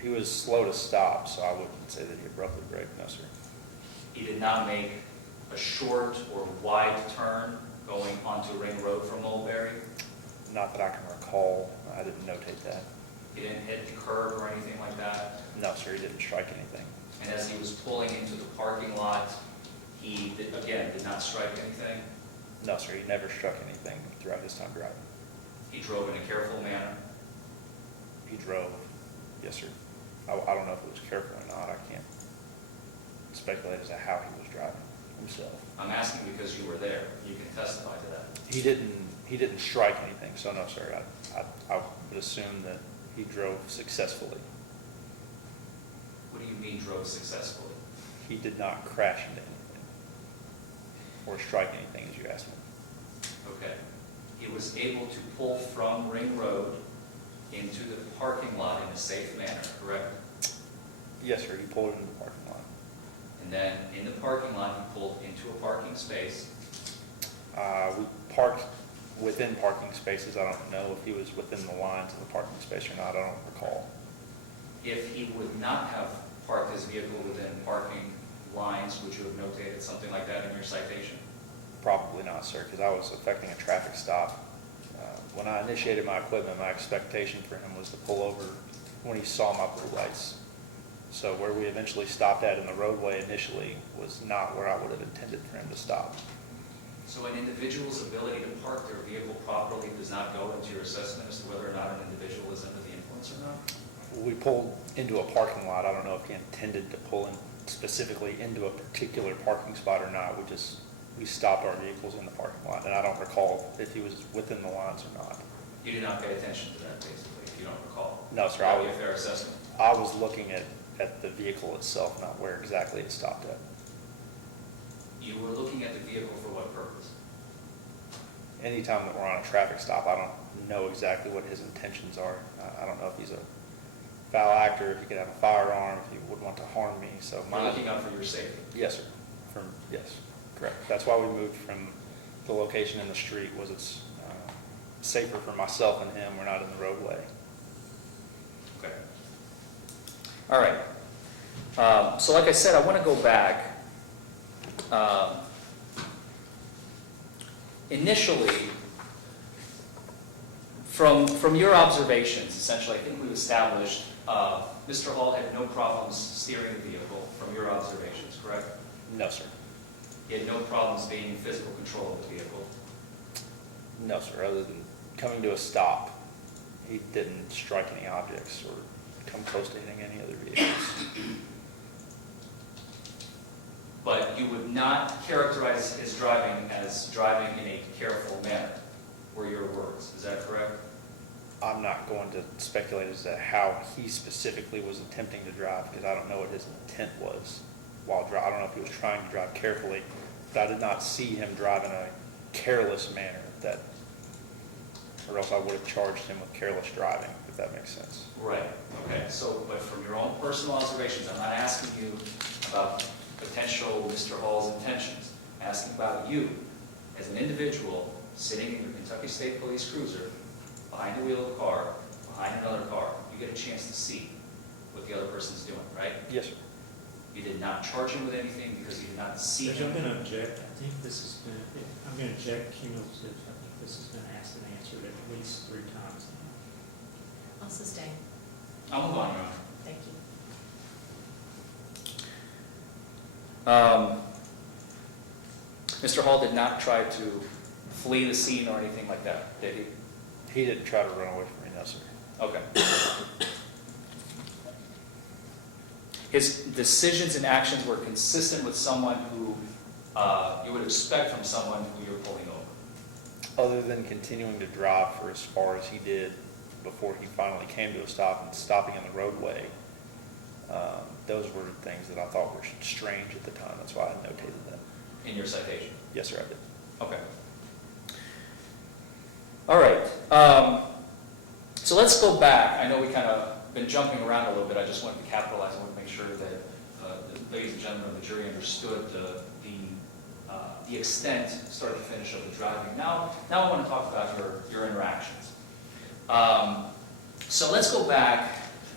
He was slow to stop, so I wouldn't say that he abruptly braked, no, sir. He did not make a short or wide turn going onto Ring Road from Mulberry. Not that I can recall. I didn't notate that. He didn't hit the curb or anything like that. No, sir, he didn't strike anything. And as he was pulling into the parking lot, he, again, did not strike anything. No, sir, he never struck anything throughout his time driving. He drove in a careful manner. He drove, yes, sir. I don't know if it was careful or not. I can't speculate as to how he was driving himself. I'm asking because you were there. You can testify to that. He didn't strike anything, so no, sir. I would assume that he drove successfully. What do you mean drove successfully? He did not crash into anything or strike anything, as you asked me. Okay. He was able to pull from Ring Road into the parking lot in a safe manner, correct? Yes, sir, he pulled into the parking lot. And then in the parking lot, he pulled into a parking space. We parked within parking spaces. I don't know if he was within the lines of the parking space or not. I don't recall. if he would not have parked his vehicle within parking lines, would you have notated something like that in your citation? Probably not, sir, because I was effecting a traffic stop. When I initiated my equipment, my expectation for him was to pull over when he saw my blue lights. So where we eventually stopped at in the roadway initially was not where I would have intended for him to stop. So an individual's ability to park their vehicle properly does not go into your assessment as to whether or not an individual is under the influence or not? We pulled into a parking lot. I don't know if he intended to pull in specifically into a particular parking spot or not. We stopped our vehicles in the parking lot, and I don't recall if he was within the lines or not. You did not pay attention to that, basically, if you don't recall? No, sir. That would be a fair assessment. I was looking at the vehicle itself, not where exactly it stopped at. You were looking at the vehicle for what purpose? Anytime that we're on a traffic stop, I don't know exactly what his intentions are. I don't know if he's a foul actor, if he could have a firearm, if he would want to harm me. So You're looking out for your safety. Yes, sir. Yes, correct. That's why we moved from the location in the street, was it's safer for myself and him. We're not in the roadway. Okay. All right. So like I said, I want to go back. Initially, from your observations, essentially, I think we've established Mr. Hall had no problems steering the vehicle from your observations, correct? No, sir. He had no problems being in physical control of the vehicle. No, sir. Other than coming to a stop, he didn't strike any objects or come close to hitting any other vehicles. But you would not characterize his driving as driving in a careful manner, were your words. Is that correct? I'm not going to speculate as to how he specifically was attempting to drive, because I don't know what his intent was while driving. I don't know if he was trying to drive carefully, but I did not see him drive in a careless manner, or else I would have charged him with careless driving, if that makes sense. Right. Okay. So, but from your own personal observations, I'm not asking you about potential Mr. Hall's intentions. I'm asking about you as an individual sitting in your Kentucky State Police cruiser behind the wheel of a car, behind another car. You get a chance to see what the other person's doing, right? Yes, sir. You did not charge him with anything because you did not see Judge, him. I'm going to object. I think this has been, I'm going to object cumulative. I think this has been asked and answered at least 3 times. I'll sustain. I'll move on, Your Honor. Thank you. Mr. Hall did not try to flee the scene or anything like that, did he? He didn't try to run away from me, no, sir. Okay. His decisions and actions were consistent with someone who you would expect from someone who you're pulling over. Other than continuing to drive for as far as he did before he finally came to a stop and stopping in the roadway, those were things that I thought were strange at the time. That's why I notated them. In your citation? Yes, sir, I did. Okay. All right. So let's go back. I know we kind of been jumping around a little bit. I just wanted to capitalize. I want to make sure that the ladies and gentlemen of the jury understood the extent, start to finish, of the driving. Now I want to talk about your interactions. So let's go back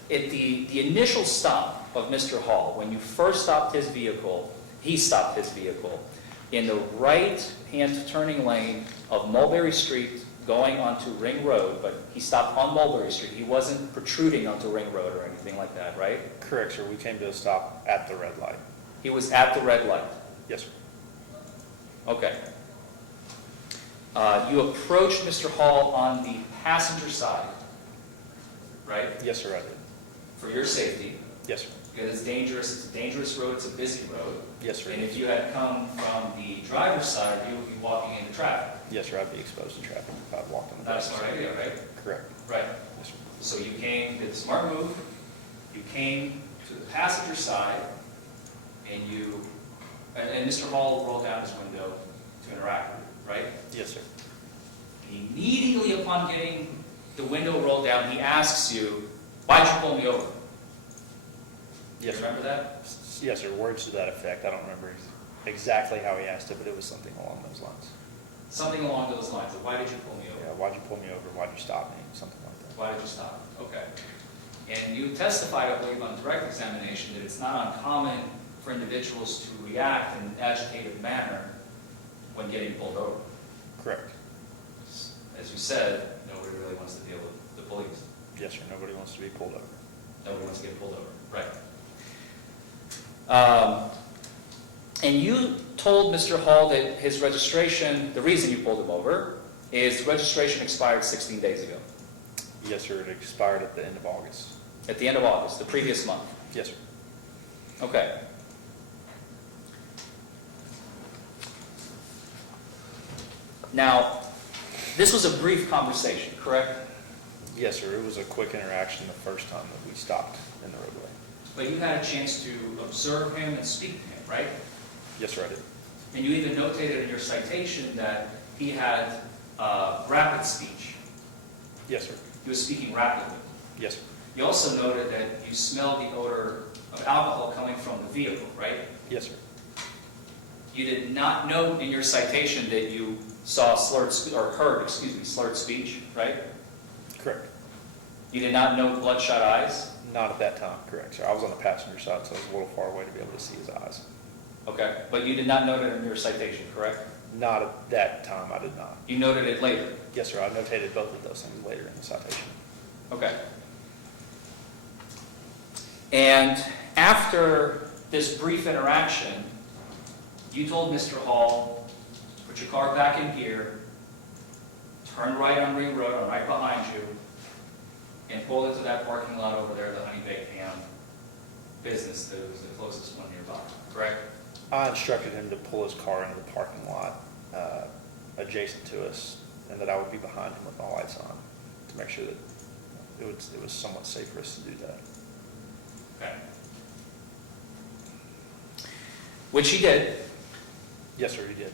at the initial stop of Mr. Hall. When you first stopped his vehicle, he stopped his vehicle in the right-hand turning lane of Mulberry Street going onto Ring Road, but he stopped on Mulberry Street. He wasn't protruding onto Ring Road or anything like that, right? Correct, sir. We came to a stop at the red light. He was at the red light. Yes, sir. Okay. You approached Mr. Hall on the passenger side, right? Yes, sir, I did. For your safety, Yes, sir. because it's dangerous. It's a dangerous road. It's a busy road. Yes, sir. And if you had come from the driver's side, you would be walking into traffic. Yes, sir. I'd be exposed to traffic if I walked on the Not a passenger smart idea, right? side. Correct. Right. Yes, sir. So you did a smart move. You came to the passenger side, and Mr. Hall rolled down his window to interact with you, right? Yes, sir. Immediately upon getting the window rolled down, he asks you, "Why'd you pull me over?" Yes, You sir. remember that? Yes, sir. Words to that effect. I don't remember exactly how he asked it, but it was something along those lines. Something along those lines. Of, why did you pull me over? Yeah, why'd you pull me over? Why'd you stop me? Something like that. Why did you stop? Okay. And you testified, I believe, on direct examination that it's not uncommon for individuals to react in an agitated manner when getting pulled over. Correct. As you said, nobody really wants to deal with the police. Yes, sir. Nobody wants to be pulled over. Nobody wants to get pulled over, right. And you told Mr. Hall that his registration, the reason you pulled him over, is the registration expired 16 days ago. Yes, sir. It expired at the end of August. At the end of August, the previous month. Yes, sir. Okay. Now, this was a brief conversation, correct? Yes, sir. It was a quick interaction the first time that we stopped in the roadway. But you had a chance to observe him and speak to him, right? Yes, sir, I did. And you even notated in your citation that he had rapid speech. Yes, sir. He was speaking rapidly. Yes, sir. You also noted that you smelled the odor of alcohol coming from the vehicle, right? Yes, sir. You did not note in your citation that you saw slurred speech, right? Correct. You did not note bloodshot eyes? Not at that time, correct, sir. I was on the passenger side, so I was a little far away to be able to see his eyes. Okay, but you did not note it in your citation, correct? Not at that time, I did not. You noted it later? Yes, sir. I notated both of those things later in the citation. Okay. And after this brief interaction, you told Mr. Hall, put your car back in gear, turn right on Ring Road, I'm right behind you, and pull into that parking lot over there, the Honey Baked Ham business that was the closest one nearby, correct? I instructed him to pull his car into the parking lot adjacent to us, and that I would be behind him with my lights on to make sure that it was somewhat safe for us to do that. Okay. Which he did. Yes, sir, he did.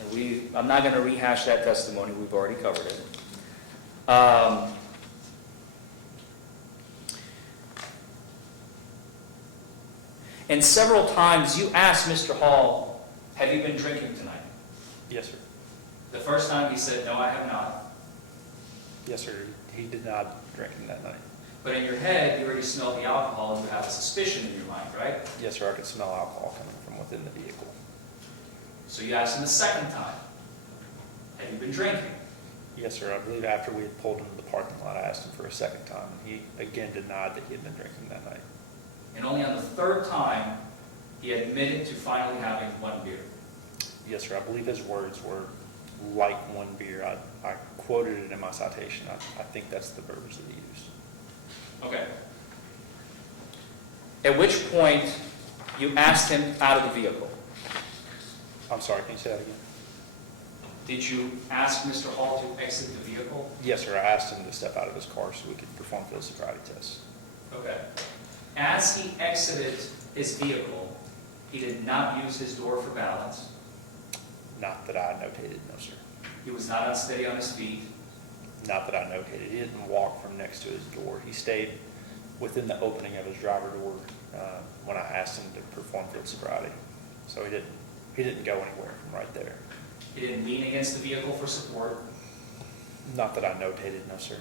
And I'm not going to rehash that testimony, we've already covered it. And several times you asked Mr. Hall, have you been drinking tonight? Yes, sir. The first time he said, no, I have not. Yes, sir. He did not drink that night. But in your head, you already smelled the alcohol and you have a suspicion in your mind, right? Yes, sir. I could smell alcohol coming from within the vehicle. So you asked him the second time, have you been drinking? Yes, sir. I believe after we had pulled into the parking lot, I asked him for a second time, and he again denied that he had been drinking that night. And only on the third time, he admitted to finally having one beer. Yes, sir. I believe his words were like one beer. I quoted it in my citation. I think that's the verbiage that he used. Okay. At which point, you asked him out of the vehicle. I'm sorry, can you say that again? Did you ask Mr. Hall to exit the vehicle? Yes, sir. I asked him to step out of his car so we could perform field sobriety tests. Okay. As he exited his vehicle, he did not use his door for balance. Not that I notated, no, sir. He was not unsteady on his feet. Not that I notated. He didn't walk from next to his door. He stayed within the opening of his driver door when I asked him to perform field sobriety. So he didn't go anywhere from right there. He didn't lean against the vehicle for support. Not that I notated, no, sir.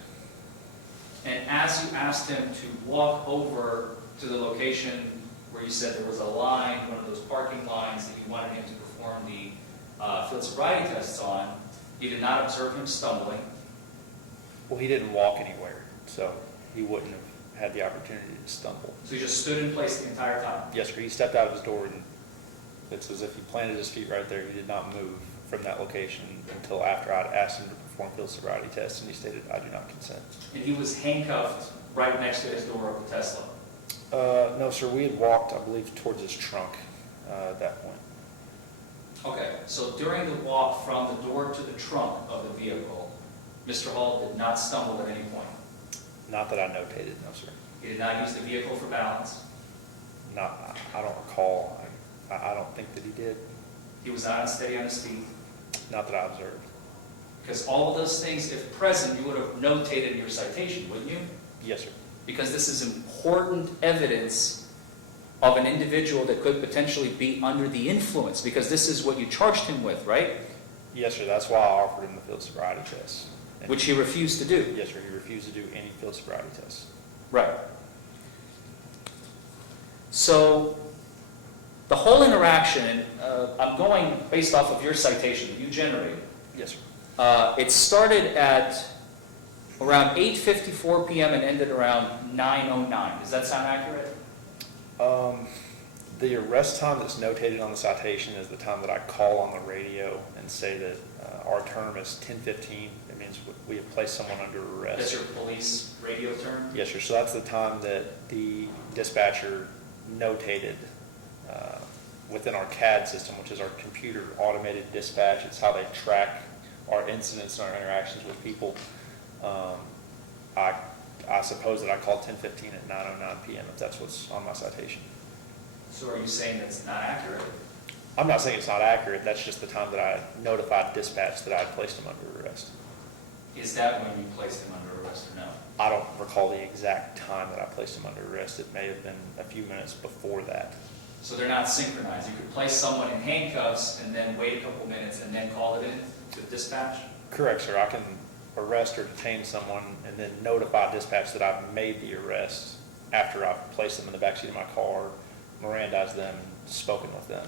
And as you asked him to walk over to the location where you said there was a line, one of those parking lines that you wanted him to perform the field sobriety tests on, you did not observe him stumbling. Well, he didn't walk anywhere, so he wouldn't have had the opportunity to stumble. So he just stood in place the entire time. Yes, sir. He stepped out of his door, and it's as if he planted his feet right there. He did not move from that location until after I'd asked him to perform field sobriety tests, and he stated, I do not consent. And he was handcuffed right next to his door of the Tesla. No, sir. We had walked, I believe, towards his trunk at that point. Okay, so during the walk from the door to the trunk of the vehicle, Mr. Hall did not stumble at any point. Not that I notated, no, sir. He did not use the vehicle for balance. I don't recall. I don't think that he did. He was not unsteady on his feet. Not that I observed. Because all of those things, if present, you would have notated in your citation, wouldn't you? Yes, sir. Because this is important evidence of an individual that could potentially be under the influence, because this is what you charged him with, right? Yes, sir. That's why I offered him the field sobriety test. And Which he refused to do. yes, sir. He refused to do any field sobriety tests. Right. So the whole interaction, I'm going based off of your citation that you generated. Yes, sir. It started at around 8:54 p.m. and ended around 9:09. Does that sound accurate? The arrest time that's notated on the citation is the time that I call on the radio and say that our term is 10:15. It means we have placed someone under arrest. That's your police radio term? Yes, sir. So that's the time that the dispatcher notated within our CAD system, which is our computer automated dispatch. It's how they track our incidents and our interactions with people. I suppose that I called 10:15 at 9:09 p.m. if that's what's on my citation. So are you saying that's not accurate? I'm not saying it's not accurate. That's just the time that I notified dispatch that I had placed him under arrest. Is that when you placed him under arrest or no? I don't recall the exact time that I placed him under arrest. It may have been a few minutes before that. So they're not synchronized. You could place someone in handcuffs and then wait a couple minutes and then call it in to dispatch? Correct, sir. I can arrest or detain someone and then notify dispatch that I've made the arrest after I've placed them in the backseat of my car, Mirandized them, spoken with them.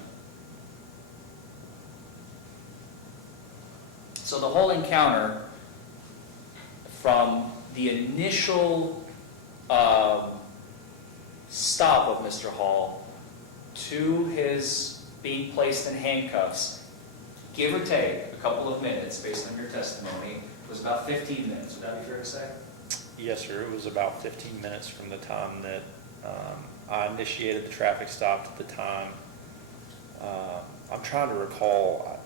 So the whole encounter from the initial stop of Mr. Hall to his being placed in handcuffs, give or take a couple of minutes based on your testimony, was about 15 minutes. Would that be fair to say? Yes, sir. It was about 15 minutes from the time that I initiated the traffic stop to the time. I'm trying to recall.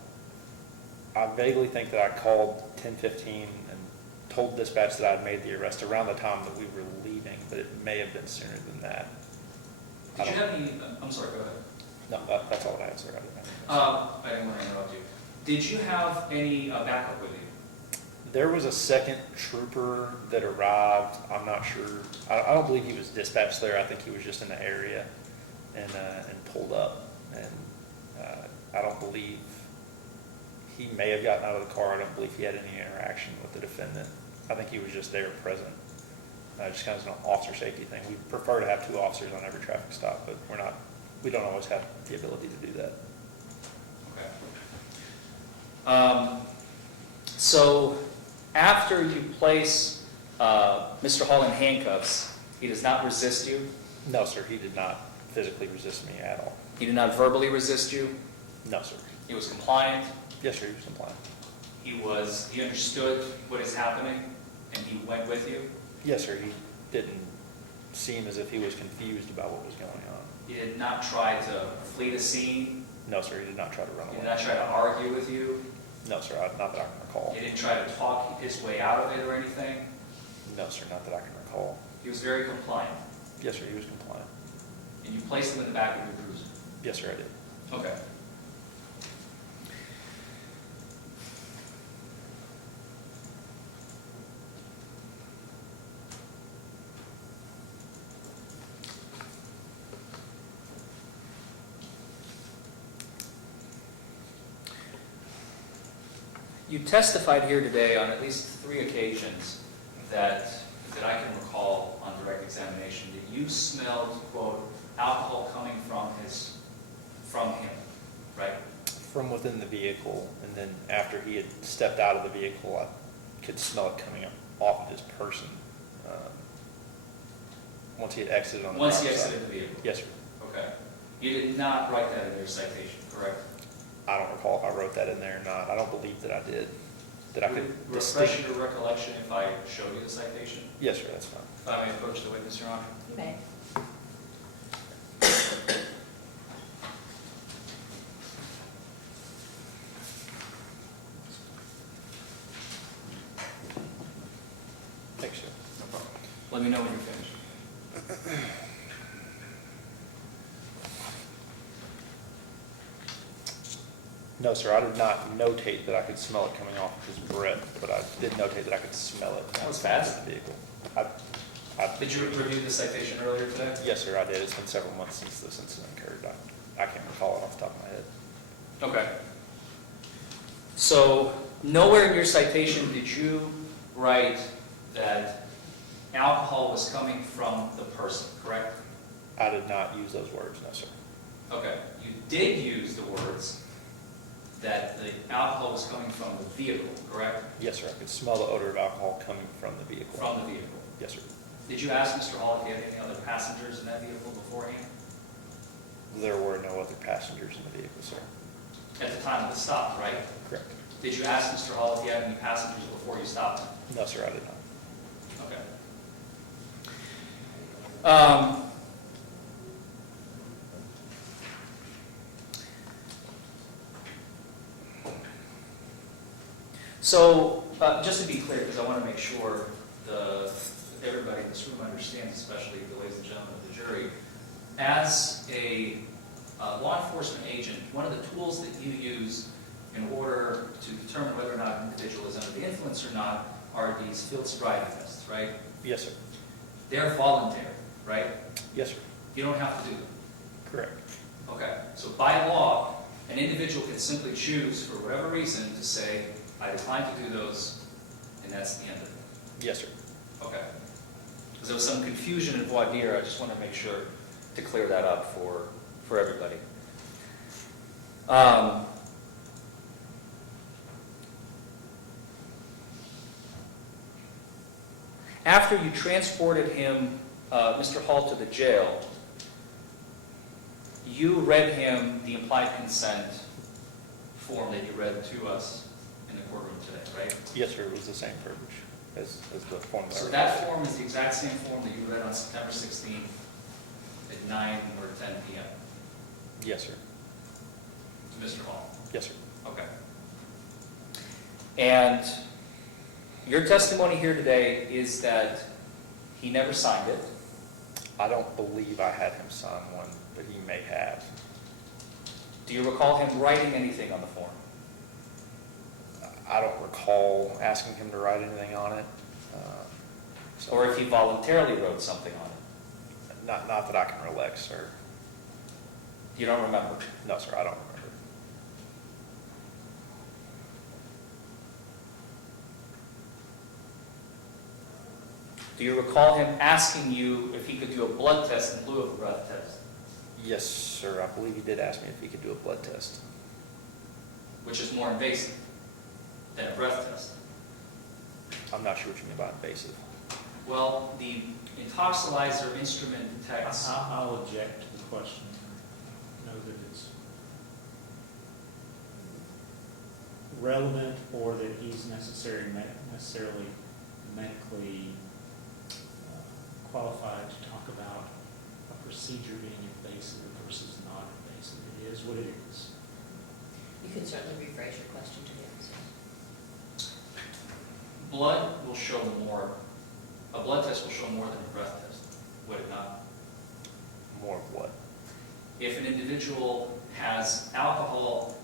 I vaguely think that I called 10:15 and told dispatch that I had made the arrest around the time that we were leaving, but it may have been sooner than that. Did you have any, I'm sorry, go ahead. No, that's all I had, sir. I didn't have anything. I didn't want to interrupt you. Did you have any backup with you? There was a second trooper that arrived. I'm not sure. I don't believe he was dispatched there. I think he was just in the area and pulled up. And I don't believe he may have gotten out of the car. I don't believe he had any interaction with the defendant. I think he was just there present. Just kind of an officer safety thing. We prefer to have 2 officers on every traffic stop, but we don't always have the ability to do that. Okay. So after you place Mr. Hall in handcuffs, he does not resist you? No, sir. He did not physically resist me at all. He did not verbally resist you? No, sir. He was compliant? Yes, sir. He was compliant. He understood what is happening and he went with you? Yes, sir. He didn't seem as if he was confused about what was going on. He did not try to flee the scene? No, sir. He did not try to run He away. did not try to argue with you? No, sir. Not that I can recall. He didn't try to talk his way out of it or anything? No, sir. Not that I can recall. He was very compliant? Yes, sir. He was compliant. And you placed him in the back of your cruiser? Yes, sir. I did. Okay. You testified here today on at least 3 occasions that I can recall on direct examination that you smelled, quote, alcohol coming from him, right? From within the vehicle, and then after he had stepped out of the vehicle, I could smell it coming up off of his person. Once he had exited on the Once he driver's exited side. the vehicle? Yes, sir. Okay. You did not write that in your citation, correct? I don't recall if I wrote that in there or not. I don't believe that I did. That I Would could it refresh your recollection if I showed you the citation? Yes, sir. That's fine. If I may approach the witness, Your Honor? You may. Thanks, sir. No problem. Let me know when you're finished. No, sir. I did not notate that I could smell it coming off of his breath, but I did notate that I could smell it. That was fast. In the vehicle. Did you review the citation earlier today? Yes, sir. I did. It's been several months since this incident occurred. I can't recall it off the top of my head. Okay. So nowhere in your citation did you write that alcohol alcohol was coming from the person, correct? I did not use those words, no, sir. Okay, you did use the words that the alcohol was coming from the vehicle, correct? Yes, sir. I could smell the odor of alcohol coming from the vehicle. From the vehicle. Yes, sir. Did you ask Mr. Hall if he had any other passengers in that vehicle beforehand? There were no other passengers in the vehicle, sir. At the time of the stop, right? Correct. Did you ask Mr. Hall if he had any passengers before you stopped him? No, sir, I did not. Okay. So, just to be clear, because I want to make sure everybody in this room understands, especially the ladies and gentlemen of the jury, as a law enforcement agent, one of the tools that you use in order to determine whether or not an individual is under the influence or not are these field sobriety tests, right? Yes, sir. They're voluntary, right? Yes, sir. You don't have to do them. Correct. Okay, so by law, an individual can simply choose, for whatever reason, to say, I decline to do those, and that's the end of it. Yes, sir. Okay. Because there was some confusion in voir dire, I just want to make sure to clear that up for everybody. After you transported him, Mr. Hall, to the jail, you read him the implied consent form that you read to us in the courtroom today, right? Yes, sir. It was the same verbiage as the form. So that form is the exact same form that you read on September 16th at 9 or 10 p.m. Yes, sir. to Mr. Hall? Yes, sir. Okay. And your testimony here today is that he never signed it. I don't believe I had him sign one, but he may have. Do you recall him writing anything on the form? I don't recall asking him to write anything on it. Or if he voluntarily wrote something on it? Not that I can recollect, sir. You don't remember? No, sir, I don't remember. Do you recall him asking you if he could do a blood test in lieu of a breath test? Yes, sir. I believe he did ask me if he could do a blood test. Which is more invasive than a breath test? I'm not sure what you mean by invasive. Well, the intoxilizer instrument detects... I'll object to the question. Know that it's relevant or that he's necessarily medically qualified to talk about a procedure being invasive versus not invasive. It is what it is. You can certainly rephrase your question to the officer. Blood will show more, a blood test will show more than a breath test, would it not? More of what? If an individual has alcohol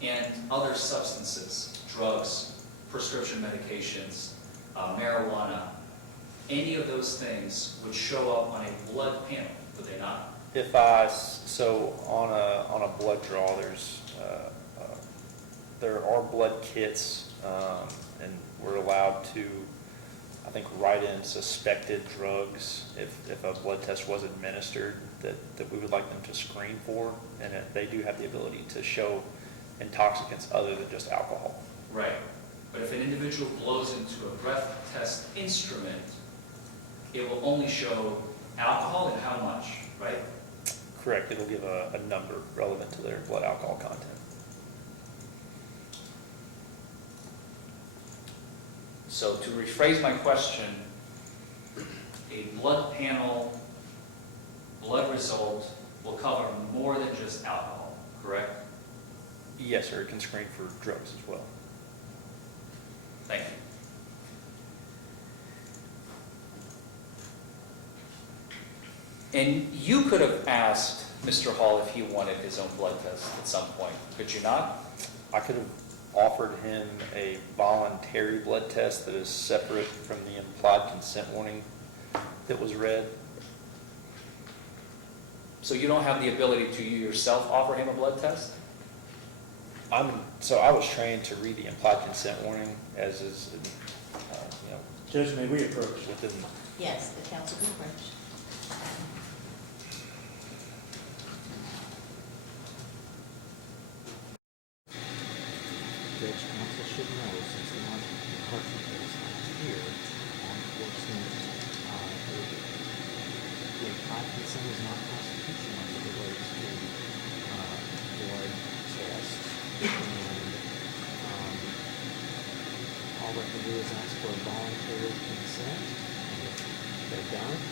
and other substances, drugs, prescription medications, marijuana, any of those things would show up on a blood panel, would they not? So on a blood draw, there are blood kits, and we're allowed to, I think, write in suspected drugs if a blood test was administered that we would like them to screen for, and they do have the ability to show intoxicants other than just alcohol. Right. But if an individual blows into a breath test instrument, it will only show alcohol and how much, right? Correct. It'll give a number relevant to their blood alcohol content. So to rephrase my question, a blood panel, blood result will cover more than just alcohol, correct? Yes, sir. It can screen for drugs as well. Thank you. And you could have asked Mr. Hall if he wanted his own blood test at some point, could you not? I could have offered him a voluntary blood test that is separate from the implied consent warning that was read. So you don't have the ability to you yourself offer him a blood test? So I was trained to read the implied consent warning, as is Judge, may we approach? within, Yes, the council can approach. Judge, council should know, since the McCarthy case last year, law enforcement, the implied consent is not constitutional as it relates to, blood tests. And, all they can do is ask for a voluntary consent, and if they don't,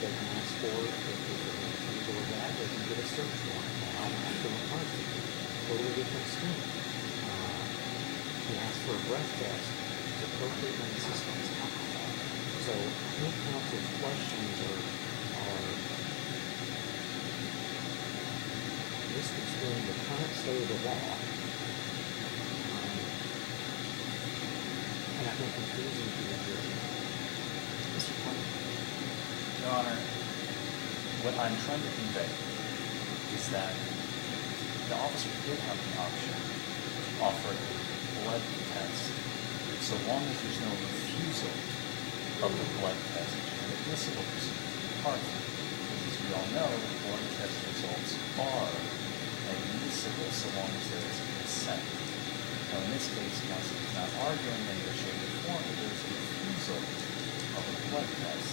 they can ask for, if there's a refusal of that, they can get a search warrant. Now, after McCarthy, totally different scheme. He asked for a breath test, it's appropriate when the suspect's alcohol. So I think council's questions are this is doing the current state of the law. And I think confusing to the jury. Mr. Forman? Your Honor, what I'm trying to convey is that the officer did have the option to offer a blood test, so long as there's no refusal of the blood test, which is an admissible procedure in part, because as we all know, blood test results are admissible so long as there is consent. Now, in this case, counsel is not arguing in any shape or form that there's a refusal of a blood test,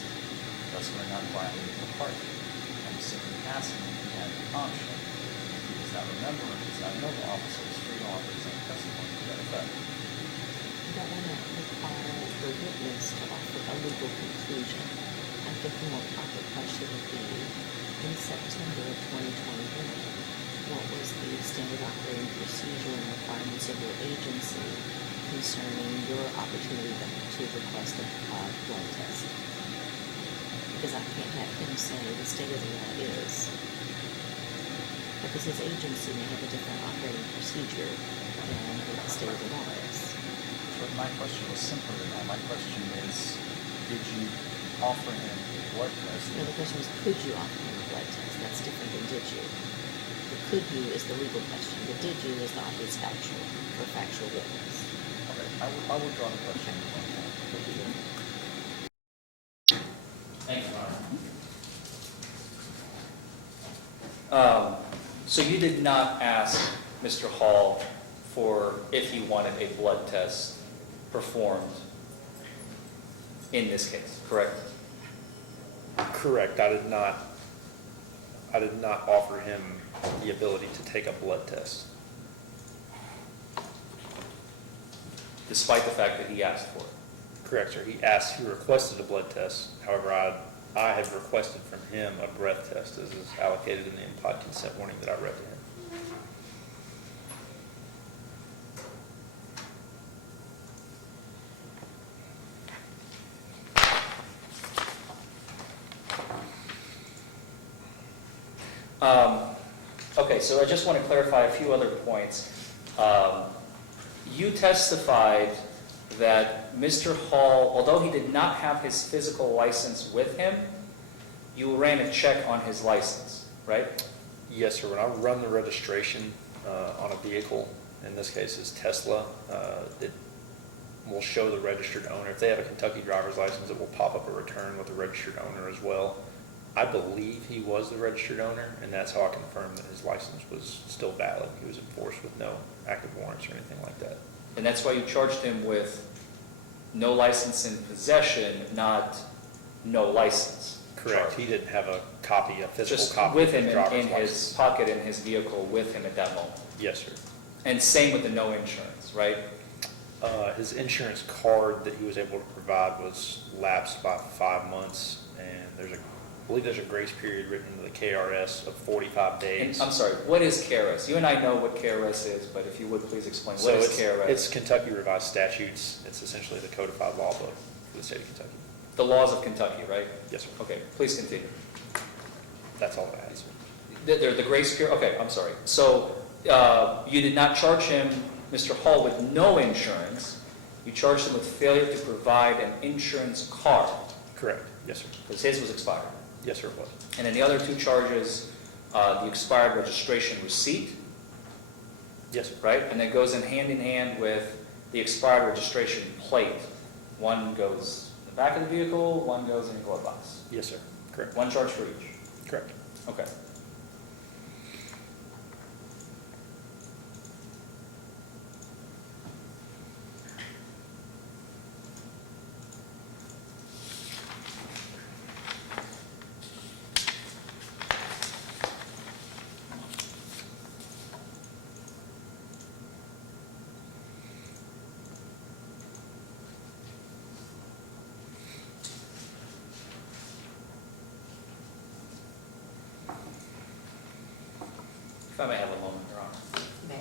thus we're not violating the party. I'm simply asking if he had the option. If he does not remember or does not know, the officer is free to offer his own testimony to that effect. You don't want to require the witness to offer a legal conclusion. I think the more proper question would be, in September of 2021, what was the standard operating procedure and requirements of your agency concerning your opportunity to request a blood test? Because I can't have him say the state of the law is, because his agency may have a different operating procedure than what the state of the law is. But my question was simpler than that. My question is, did you offer him a blood test? No, the question was, could you offer him a blood test? That's different than did you. The could you is the legal question. The did you is the obvious factual or factual witness. Okay, I will draw the question. Thank you, Your Honor. So you did not ask Mr. Hall for if he wanted a blood test performed in this case, correct? correct, I did not offer him the ability to take a blood test. Despite the fact that he asked for it. Correct, sir. He requested a blood test. However, I had requested from him a breath test, as is allocated in the implied consent warning that I read to him. Okay, so I just want to clarify a few other points. You testified that Mr. Hall, although he did not have his physical license with him, you ran a check on his license, right? Yes, sir. When I run the registration on a vehicle, in this case is Tesla, it will show the registered owner. If they have a Kentucky driver's license, it will pop up a return with the registered owner as well. I believe he was the registered owner, and that's how I confirmed that his license was still valid. He was enforced with no active warrants or anything like that. And that's why you charged him with no license in possession, not no license. Correct. charge. He didn't have a copy, a physical Just copy with of him his in driver's his license. pocket in his vehicle with him at that moment. Yes, sir. And same with the no insurance, right? His insurance card that he was able to provide was lapsed by 5 months, and I believe there's a grace period written into the KRS of 45 And days. I'm sorry, what is KRS? You and I know what KRS is, but if you would please explain, what is KRS? It's Kentucky Revised Statutes. It's essentially the codified law book for the state of Kentucky. The laws of Kentucky, right? Yes, sir. Okay, please continue. That's all I had, sir. The grace period, okay, I'm sorry. So you did not charge him, Mr. Hall, with no insurance. You charged him with failure to provide an insurance card, Correct. Yes, sir. because his was expired. Yes, sir, it was. And then the other two charges, the expired registration receipt, Yes, sir. right? And that goes in hand with the expired registration plate. One goes back of the vehicle, one goes in your glove box. Yes, sir. Correct. One charge for each. Correct. Okay. If I may have a moment, Your Honor. May.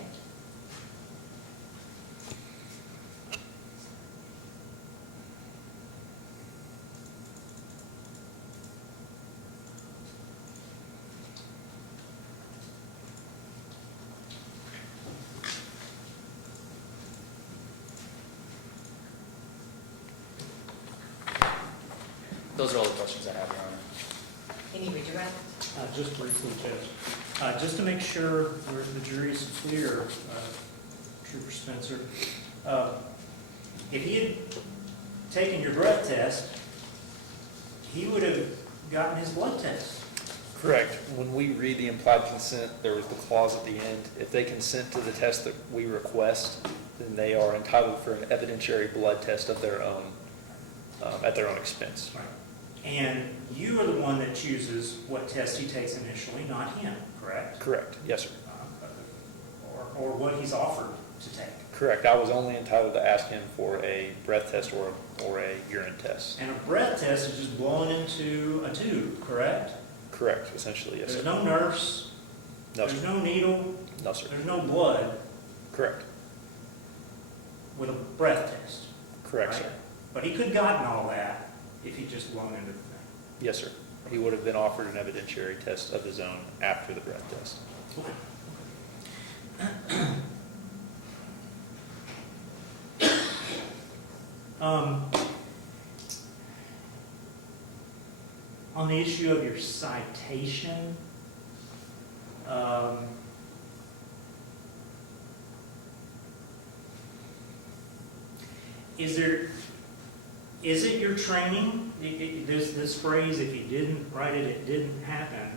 Those are all the questions I have, Your Honor. Any redirect? Just briefly, Judge, just to make sure the jury's clear, Trooper Spencer, if he had taken your breath test, he would have gotten his blood test. Correct. When we read the implied consent, there was the clause at the end. If they consent to the test that we request, then they are entitled for an evidentiary blood test of their own, at their own expense. Right. And you are the one that chooses what test he takes initially, not him, correct? Correct. Yes, sir. Or what he's offered to take. Correct. I was only entitled to ask him for a breath test or a urine test. And a breath test is just blown into a tube, correct? Correct. Essentially, yes, There's sir. no nurse, No, there's sir. no needle, No, sir. there's no blood Correct. with a breath test. Correct, right? sir. But he could have gotten all that if he just blown into the thing. Yes, sir. He would have been offered an evidentiary test of his own after the breath test. On the issue of your citation, is it your training? This phrase, if you didn't write it, it didn't happen.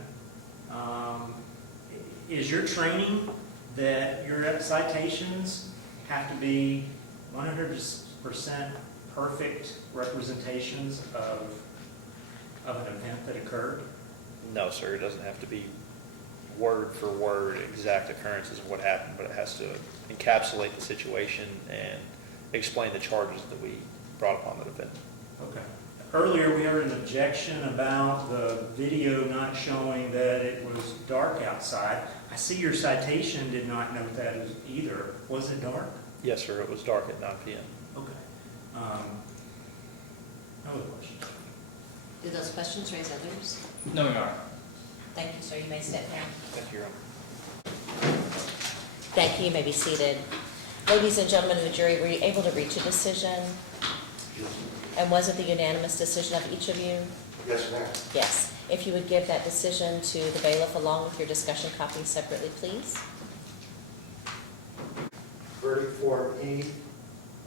Is your training that your citations have to be 100% perfect representations of an event that occurred? No, sir. It doesn't have to be word for word exact occurrences of what happened, but it has to encapsulate the situation and explain the charges that we brought upon the defendant. Okay. Earlier, we heard an objection about the video not showing that it was dark outside. I see your citation did not note that as either. Was it dark? Yes, sir. It was dark at 9 p.m. Okay. No other questions? Do those questions raise others? No, Your Honor. Thank you, sir. You may step down. Thank you, Your Honor. Thank you. You may be seated. Ladies and gentlemen of the jury, were you able to reach a decision? And was it the unanimous decision of each of you? Yes, ma'am. Yes. If you would give that decision to the bailiff along with your discussion copy separately, please. Verdict Form E,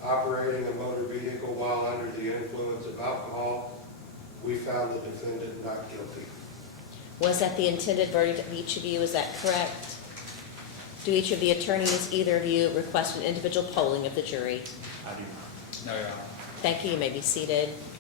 operating a motor vehicle while under the influence of alcohol. We found the defendant not guilty. Was that the intended verdict of each of you? Is that correct? Do each of the attorneys, either of you, request an individual polling of the jury? I do not. No, Your Honor. Thank you. You may be seated.